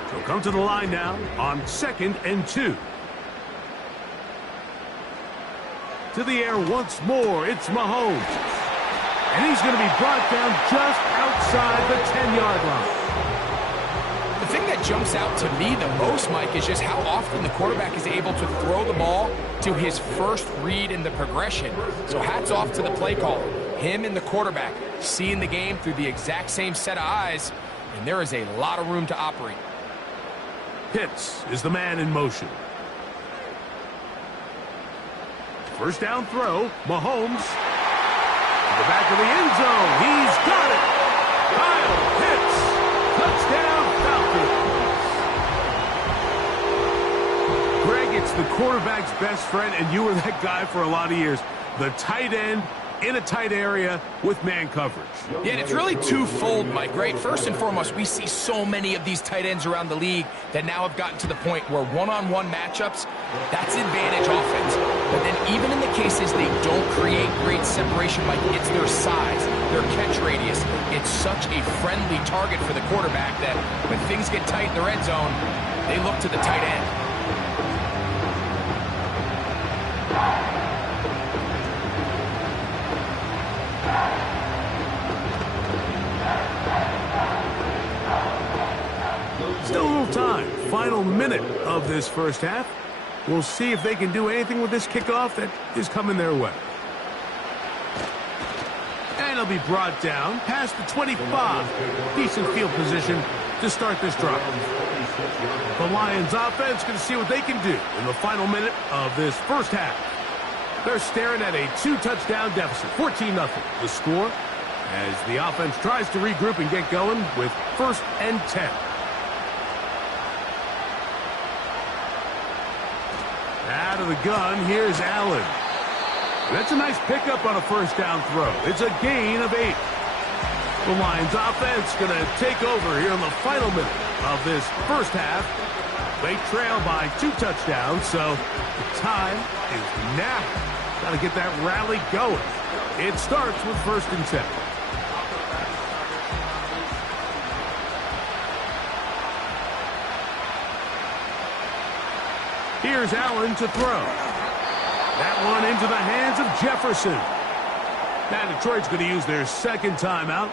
They'll come to the line now on 2nd and 2. To the air once more, it's Mahomes. And he's going to be brought down just outside the 10-yard line. The thing that jumps out to me the most, Mike, is just how often the quarterback is able to throw the ball to his first read in the progression. So hats off to the play caller. Him and the quarterback seeing the game through the exact same set of eyes, and there is a lot of room to operate. Pitts is the man in motion. First down throw, Mahomes. To the back of the end zone. He's got it. Kyle Pitts. Touchdown, Falcons. Greg, it's the quarterback's best friend, and you were that guy for a lot of years. The tight end in a tight area with man coverage. Yeah, and it's really twofold, Mike, right? First and foremost, we see so many of these tight ends around the league that now have gotten to the point where one-on-one matchups, that's advantage offense. But then even in the cases they don't create great separation, Mike, it's their size, their catch radius. It's such a friendly target for the quarterback that when things get tight in the red zone, they look to the tight end. Still a little time. Final minute of this first half. We'll see if they can do anything with this kickoff that is coming their way. And he'll be brought down past the 25. Decent field position to start this drive. The Lions offense going to see what they can do in the final minute of this first half. They're staring at a 2-touchdown deficit, 14-0. The score as the offense tries to regroup and get going with 1st and 10. Out of the gun, here's Allen. That's a nice pickup on a first down throw. It's a gain of 8. The Lions offense going to take over here in the final minute of this first half. They trail by 2 touchdowns, so the time is now. Got to get that rally going. It starts with 1st and 10. Here's Allen to throw. That one into the hands of Jefferson. Now Detroit's going to use their second timeout.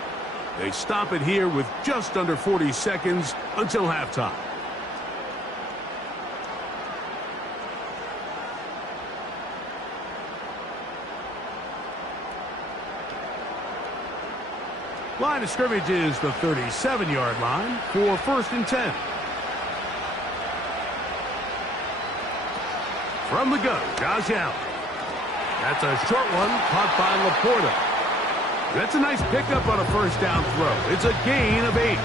They stop it here with just under 40 seconds until halftime. Line of scrimmage is the 37-yard line for 1st and 10. From the gun, Josh Allen. That's a short one caught by Laporta. That's a nice pickup on a first down throw. It's a gain of 8.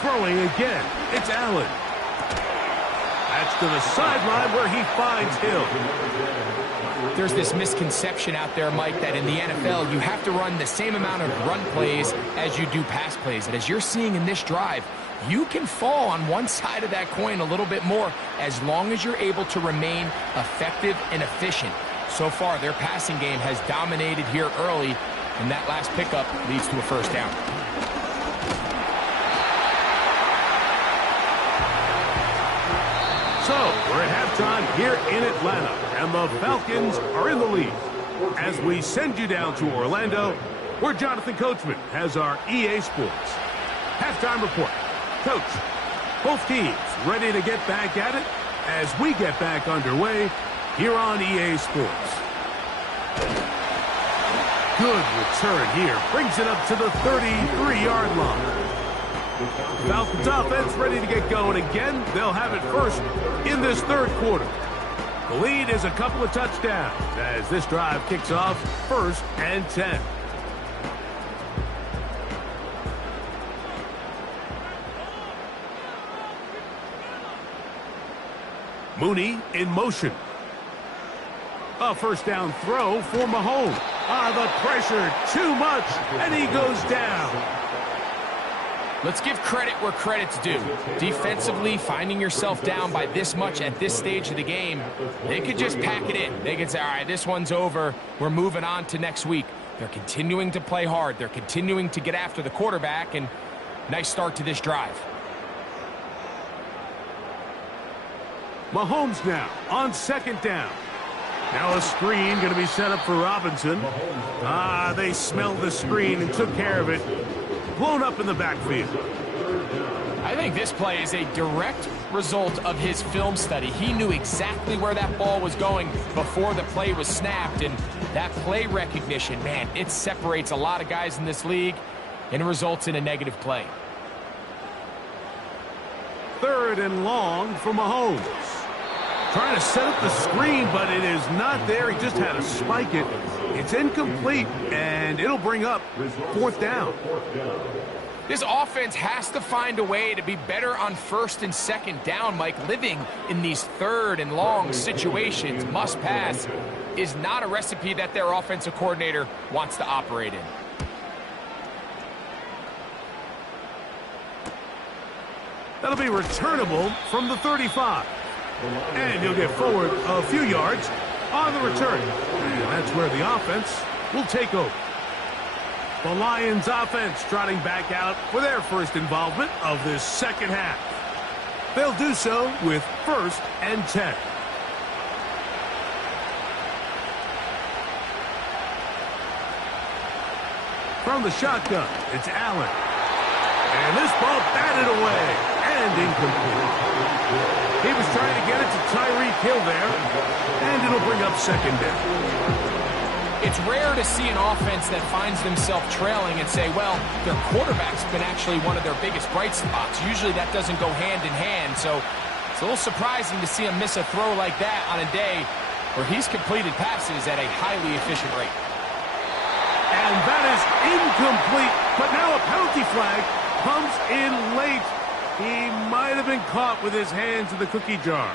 Throwing again, it's Allen. That's to the sideline where he finds Hill. There's this misconception out there, Mike, that in the NFL you have to run the same amount of run plays as you do pass plays. And as you're seeing in this drive, you can fall on one side of that coin a little bit more as long as you're able to remain effective and efficient. So far, their passing game has dominated here early, and that last pickup leads to a first down. So, we're at halftime here in Atlanta, and the Falcons are in the lead. As we send you down to Orlando, where Jonathan Coachman has our EA Sports halftime report. Coach, both teams ready to get back at it as we get back underway here on EA Sports. Good return here, brings it up to the 33-yard line. Falcons offense ready to get going again. They'll have it first in this third quarter. The lead is a couple of touchdowns as this drive kicks off 1st and 10. Mooney in motion. A first down throw for Mahomes. The pressure too much, and he goes down. Let's give credit where credit's due. Defensively, finding yourself down by this much at this stage of the game, they could just pack it in. They could say, all right, this one's over. We're moving on to next week. They're continuing to play hard. They're continuing to get after the quarterback, and nice start to this drive. Mahomes now on 2nd down. Now a screen going to be set up for Robinson. They smelled the screen and took care of it. Blown up in the backfield. I think this play is a direct result of his film study. He knew exactly where that ball was going before the play was snapped, and that play recognition, man, it separates a lot of guys in this league and results in a negative play. 3rd and long for Mahomes. Trying to set up the screen, but it is not there. He just had to spike it. It's incomplete, and it'll bring up 4th down. This offense has to find a way to be better on 1st and 2nd down, Mike. Living in these 3rd and long situations, must pass, is not a recipe that their offensive coordinator wants to operate in. That'll be returnable from the 35. And he'll get forward a few yards on the return. And that's where the offense will take over. The Lions offense trotting back out for their first involvement of this second half. They'll do so with 1st and 10. From the shotgun, it's Allen. And this ball batted away and incomplete. He was trying to get it to Tyreek Hill there, and it'll bring up 2nd down. It's rare to see an offense that finds themselves trailing and say, well, their quarterback's been actually one of their biggest bright spots. Usually that doesn't go hand in hand, so it's a little surprising to see him miss a throw like that on a day where he's completed passes at a highly efficient rate. And that is incomplete, but now a penalty flag comes in late. He might have been caught with his hands in the cookie jar.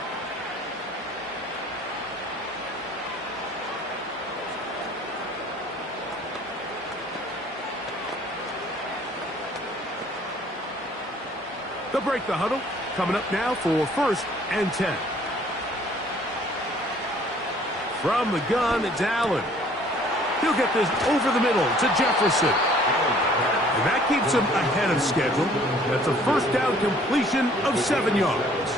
They'll break the huddle. Coming up now for 1st and 10. From the gun, it's Allen. He'll get this over the middle to Jefferson. And that keeps him ahead of schedule. That's a first down completion of 7 yards.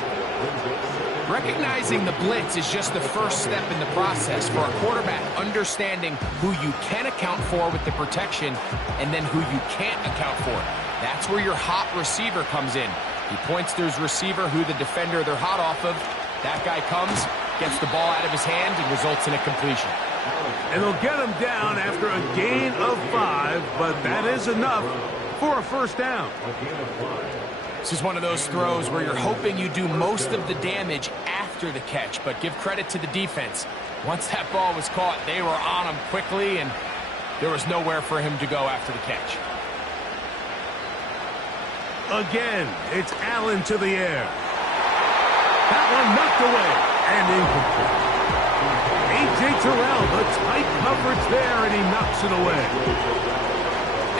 Recognizing the blitz is just the first step in the process for a quarterback, understanding who you can account for with the protection and then who you can't account for. That's where your hot receiver comes in. He points to his receiver, who the defender they're hot off of. That guy comes, gets the ball out of his hand, and results in a completion. And they'll get him down after a gain of 5, but that is enough for a first down. This is one of those throws where you're hoping you do most of the damage after the catch, but give credit to the defense. Once that ball was caught, they were on him quickly, and there was nowhere for him to go after the catch. Again, it's Allen to the air. That one knocked away and incomplete. A.J. Terrell, the tight coverage there, and he knocks it away.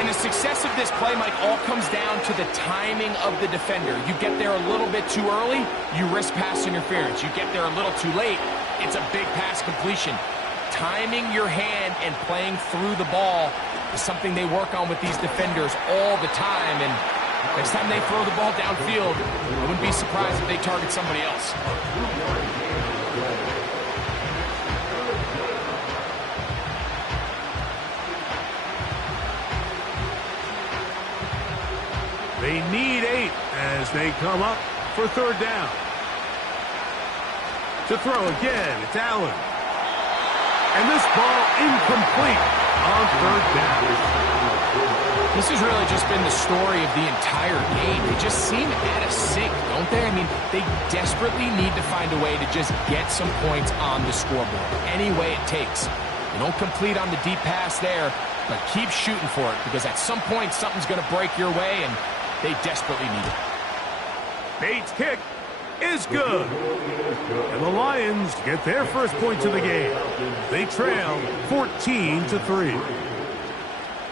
And the success of this play, Mike, all comes down to the timing of the defender. You get there a little bit too early, you risk pass interference. You get there a little too late, it's a big pass completion. Timing your hand and playing through the ball is something they work on with these defenders all the time. And next time they throw the ball downfield, I wouldn't be surprised if they target somebody else. They need 8 as they come up for third down. To throw again, it's Allen. And this ball incomplete on third down. This has really just been the story of the entire game. They just seem out of sync, don't they? I mean, they desperately need to find a way to just get some points on the scoreboard, any way it takes. You don't complete on the deep pass there, but keep shooting for it, because at some point something's going to break your way, and they desperately need it. Bates' kick is good. And the Lions get their first points of the game. They trail 14-3.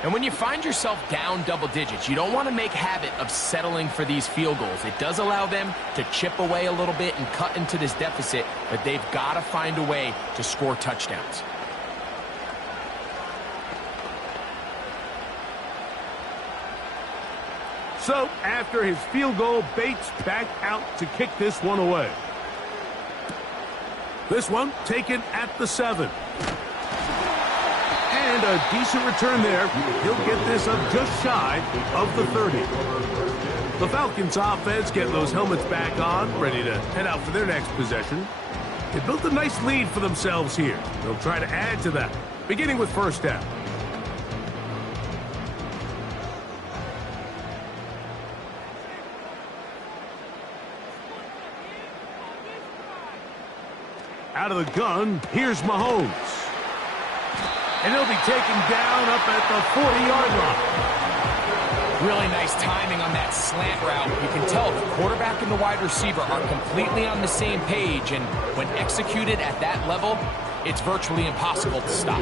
And when you find yourself down double digits, you don't want to make habit of settling for these field goals. It does allow them to chip away a little bit and cut into this deficit, but they've got to find a way to score touchdowns. So, after his field goal, Bates back out to kick this one away. This one taken at the 7. And a decent return there. He'll get this up just shy of the 30. The Falcons offense getting those helmets back on, ready to head out for their next possession. They built a nice lead for themselves here. They'll try to add to that, beginning with first down. Out of the gun, here's Mahomes. And he'll be taken down up at the 40-yard line. Really nice timing on that slant route. You can tell the quarterback and the wide receiver are completely on the same page, and when executed at that level, it's virtually impossible to stop.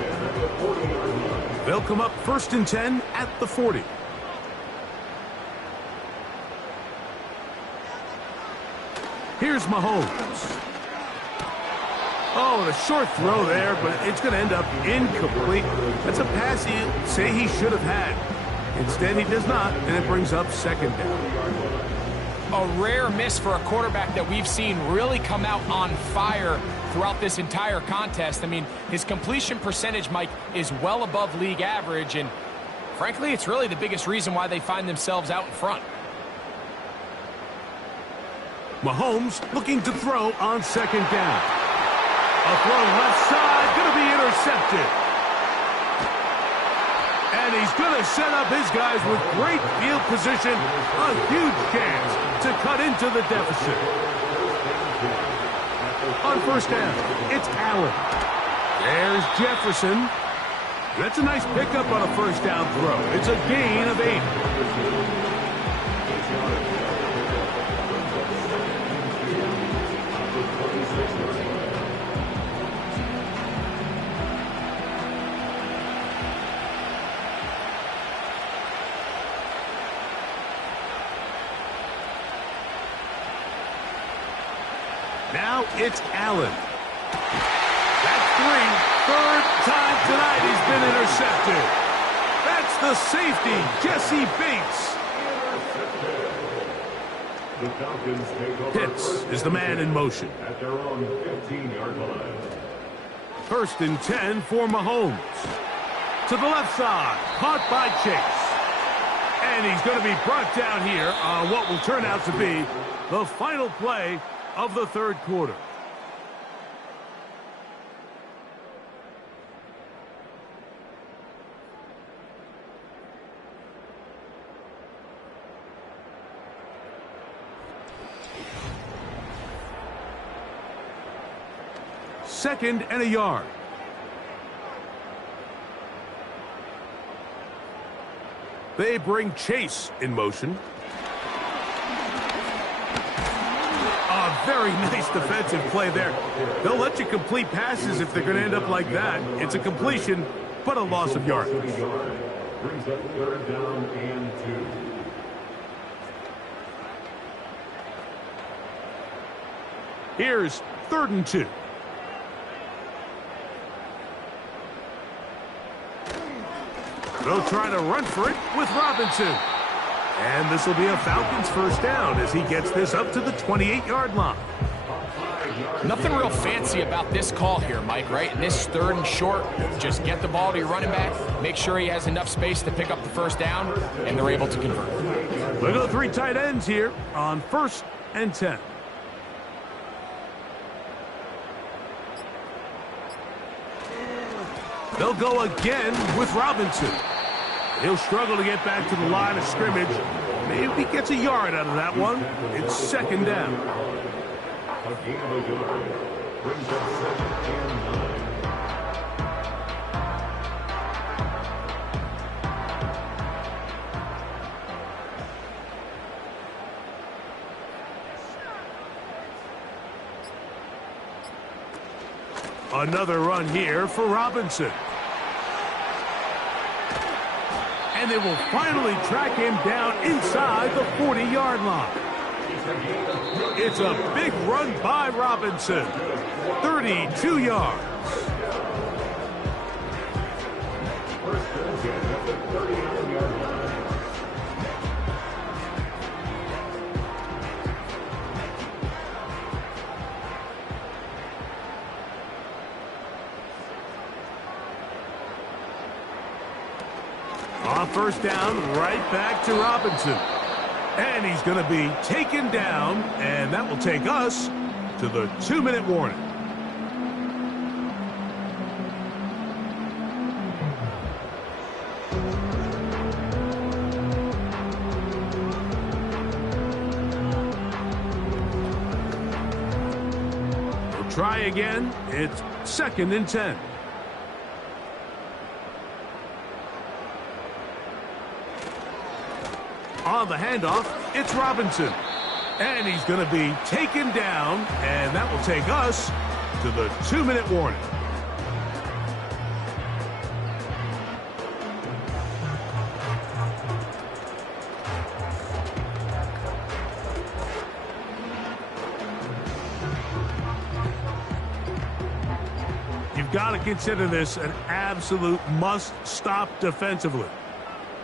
They'll come up 1st and 10 at the 40. Here's Mahomes. Oh, and a short throw there, but it's going to end up incomplete. That's a pass he'd say he should have had. Instead, he does not, and it brings up second down. A rare miss for a quarterback that we've seen really come out on fire throughout this entire contest. I mean, his completion percentage, Mike, is well above league average, and frankly, it's really the biggest reason why they find themselves out in front. Mahomes looking to throw on second down. A throw left side, going to be intercepted. And he's going to set up his guys with great field position. A huge chance to cut into the deficit. On first down, it's Allen. There's Jefferson. That's a nice pickup on a first down throw. It's a gain of 8. Now it's Allen. That's 3. Third time tonight he's been intercepted. That's the safety, Jesse Bates. The Falcons take over Pitts is the man in motion. at their own 15-yard line. 1st and 10 for Mahomes. To the left side, caught by Chase. And he's going to be brought down here on what will turn out to be the final play of the 3rd quarter. Second and a yard. They bring Chase in motion. A very nice defensive play there. They'll let you complete passes if they're going to end up like that. It's a completion, but a loss of yardage. Brings up 3rd down and 2. Here's 3rd and 2. They'll try to run for it with Robinson. And this will be a Falcons 1st down as he gets this up to the 28-yard line. Nothing real fancy about this call here, Mike, right? In this 3rd and short, just get the ball to your running back, make sure he has enough space to pick up the 1st down, and they're able to convert. Look at the 3 tight ends here on 1st and 10. They'll go again with Robinson. He'll struggle to get back to the line of scrimmage. Maybe gets a yard out of that one. It's 2nd down. A gain of a yard. Brings up 2nd and 9. Another run here for Robinson. And they will finally track him down inside the 40-yard line. It's a big run by Robinson. 32 yards. On 1st down, right back to Robinson. And he's going to be taken down, and that will take us to the 2-minute warning. We'll try again. It's 2nd and 10. On the handoff, it's Robinson. And he's going to be taken down, and that will take us to the 2-minute warning. You've got to consider this an absolute must-stop defensively.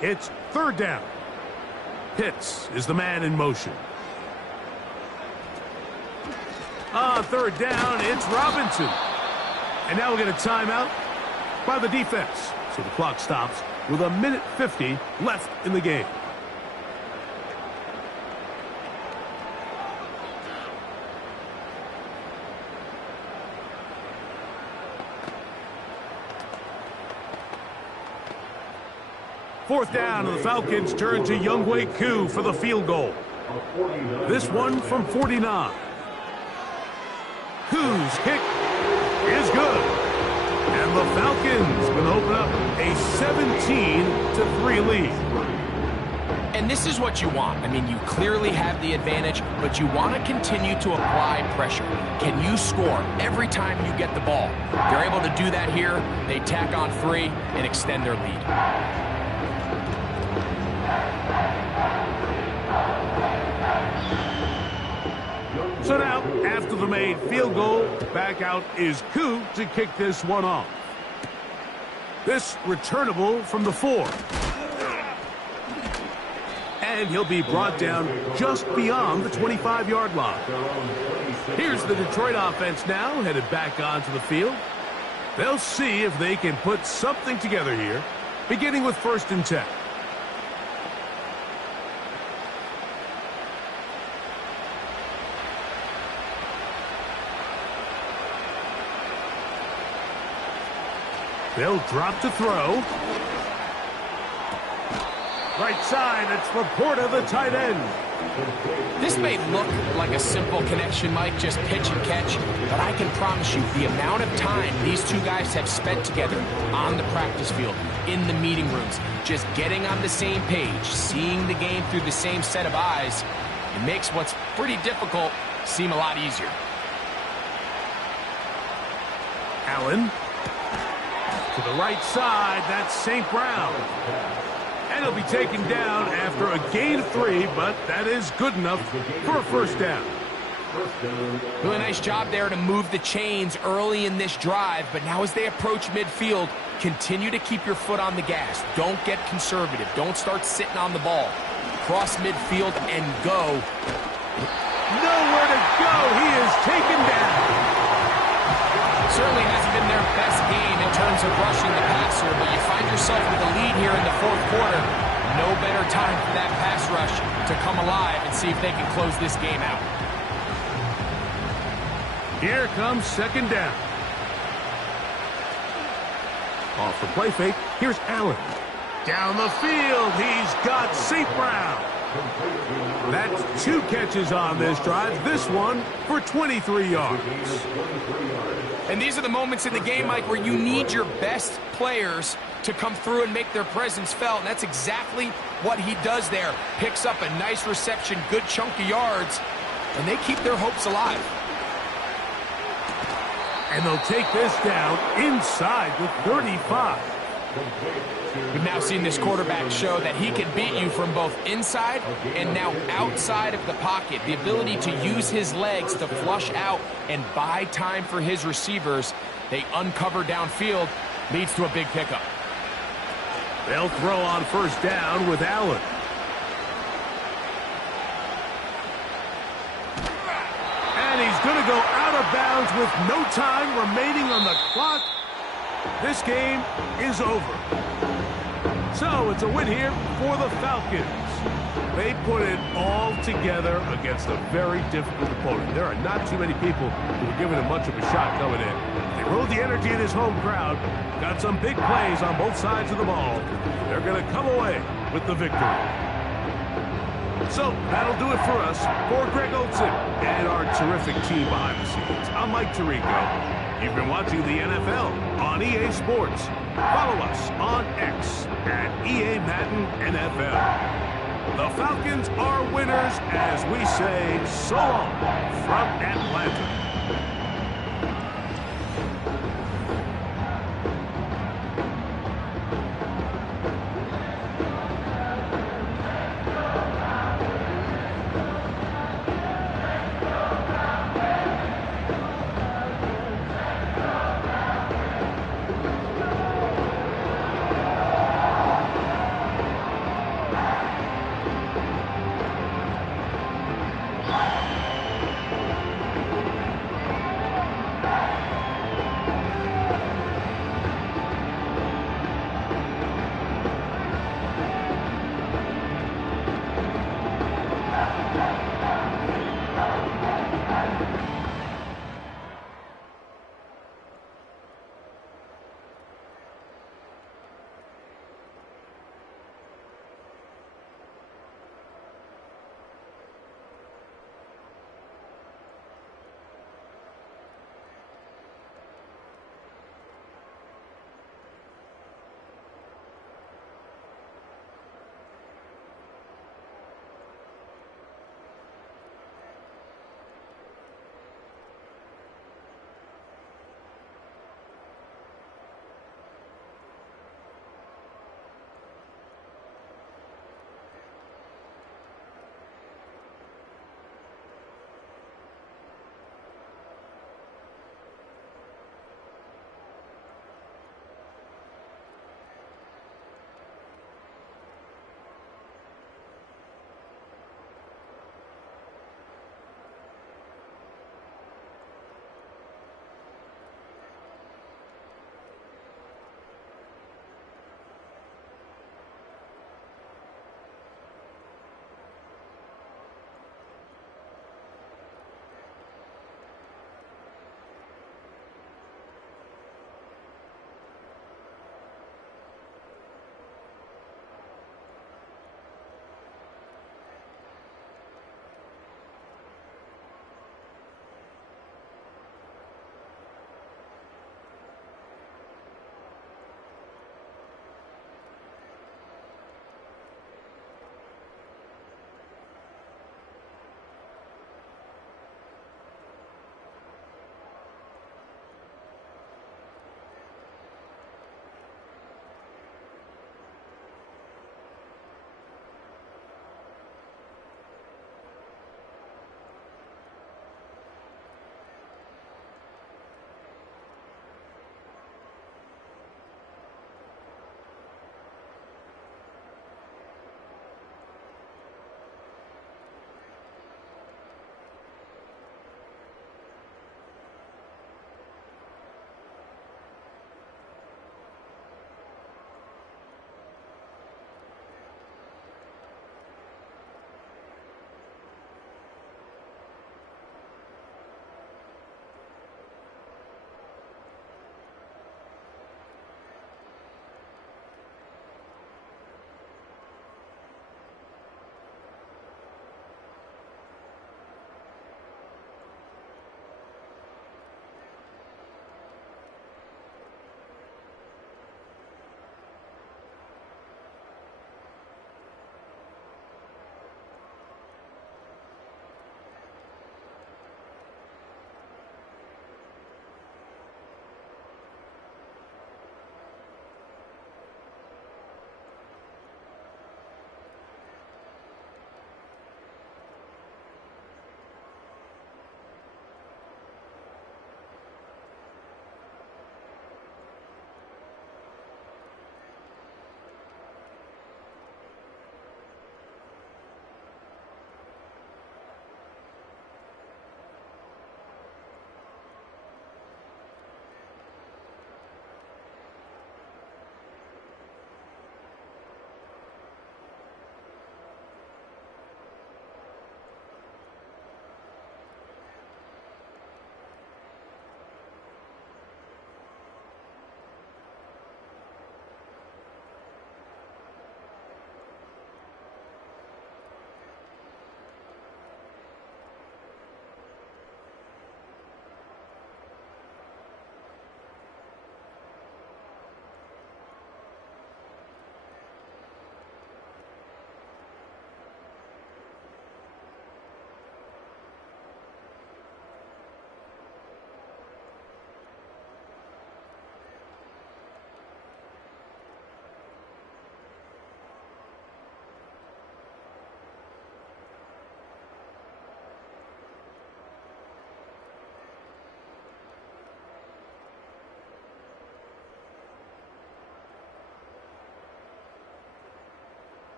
It's 3rd down. Pitts is the man in motion. On 3rd down, it's Robinson. And now we'll get a timeout by the defense. So the clock stops with 1:50 left in the game. Fourth down, and the Falcons turn to Younghoe Koo for the field goal. This one from 49. Koo's kick is good. And the Falcons will open up a 17-3 lead. And this is what you want. I mean, you clearly have the advantage, but you want to continue to apply pressure. Can you score every time you get the ball? They're able to do that here. They tack on 3 and extend their lead. So now, after the made field goal, back out is Koo to kick this one off. This returnable from the 4. and he'll be brought down just beyond the 25-yard line. Here's the Detroit offense now, headed back onto the field. They'll see if they can put something together here, beginning with 1st and 10. They'll drop to throw. Right side, it's Laporta, the tight end. This may look like a simple connection, Mike, just pitch and catch, but I can promise you the amount of time these two guys have spent together on the practice field, in the meeting rooms, just getting on the same page, seeing the game through the same set of eyes, it makes what's pretty difficult seem a lot easier. Allen. To the right side, that's St. Brown. And he'll be taken down after a gain of 3, but that is good enough for a 1st down. Really nice job there to move the chains early in this drive, but now as they approach midfield, continue to keep your foot on the gas. Don't get conservative. Don't start sitting on the ball. Cross midfield and go. Nowhere to go. He is taken down. Certainly hasn't been their best game in terms of rushing the passer, but you find yourself with a lead here in the 4th quarter. No better time for that pass rush to come alive and see if they can close this game out. Here comes 2nd down. Off the play fake. Here's Allen. Down the field, he's got St. Brown. That's 2 catches on this drive. This one for 23 yards. And these are the moments in the game, Mike, where you need your best players to come through and make their presence felt. And that's exactly what he does there. Picks up a nice reception, good chunk of yards, and they keep their hopes alive. And they'll take this down inside the 35. We've now seen this quarterback show that he can beat you from both inside and now outside of the pocket. The ability to use his legs to flush out and buy time for his receivers. They uncover downfield, leads to a big pickup. They'll throw on 1st down with Allen. And he's going to go out of bounds with no time remaining on the clock. This game is over. So it's a win here for the Falcons. They put it all together against a very difficult opponent. There are not too many people who are giving him much of a shot coming in. They rode the energy of this home crowd, got some big plays on both sides of the ball. They're going to come away with the victory. So that'll do it for us. For Greg Olsen and our terrific team behind the scenes, I'm Mike Tirico. You've been watching the NFL on EA Sports. Follow us on X at EA Madden NFL. The Falcons are winners as we say so long from Atlanta.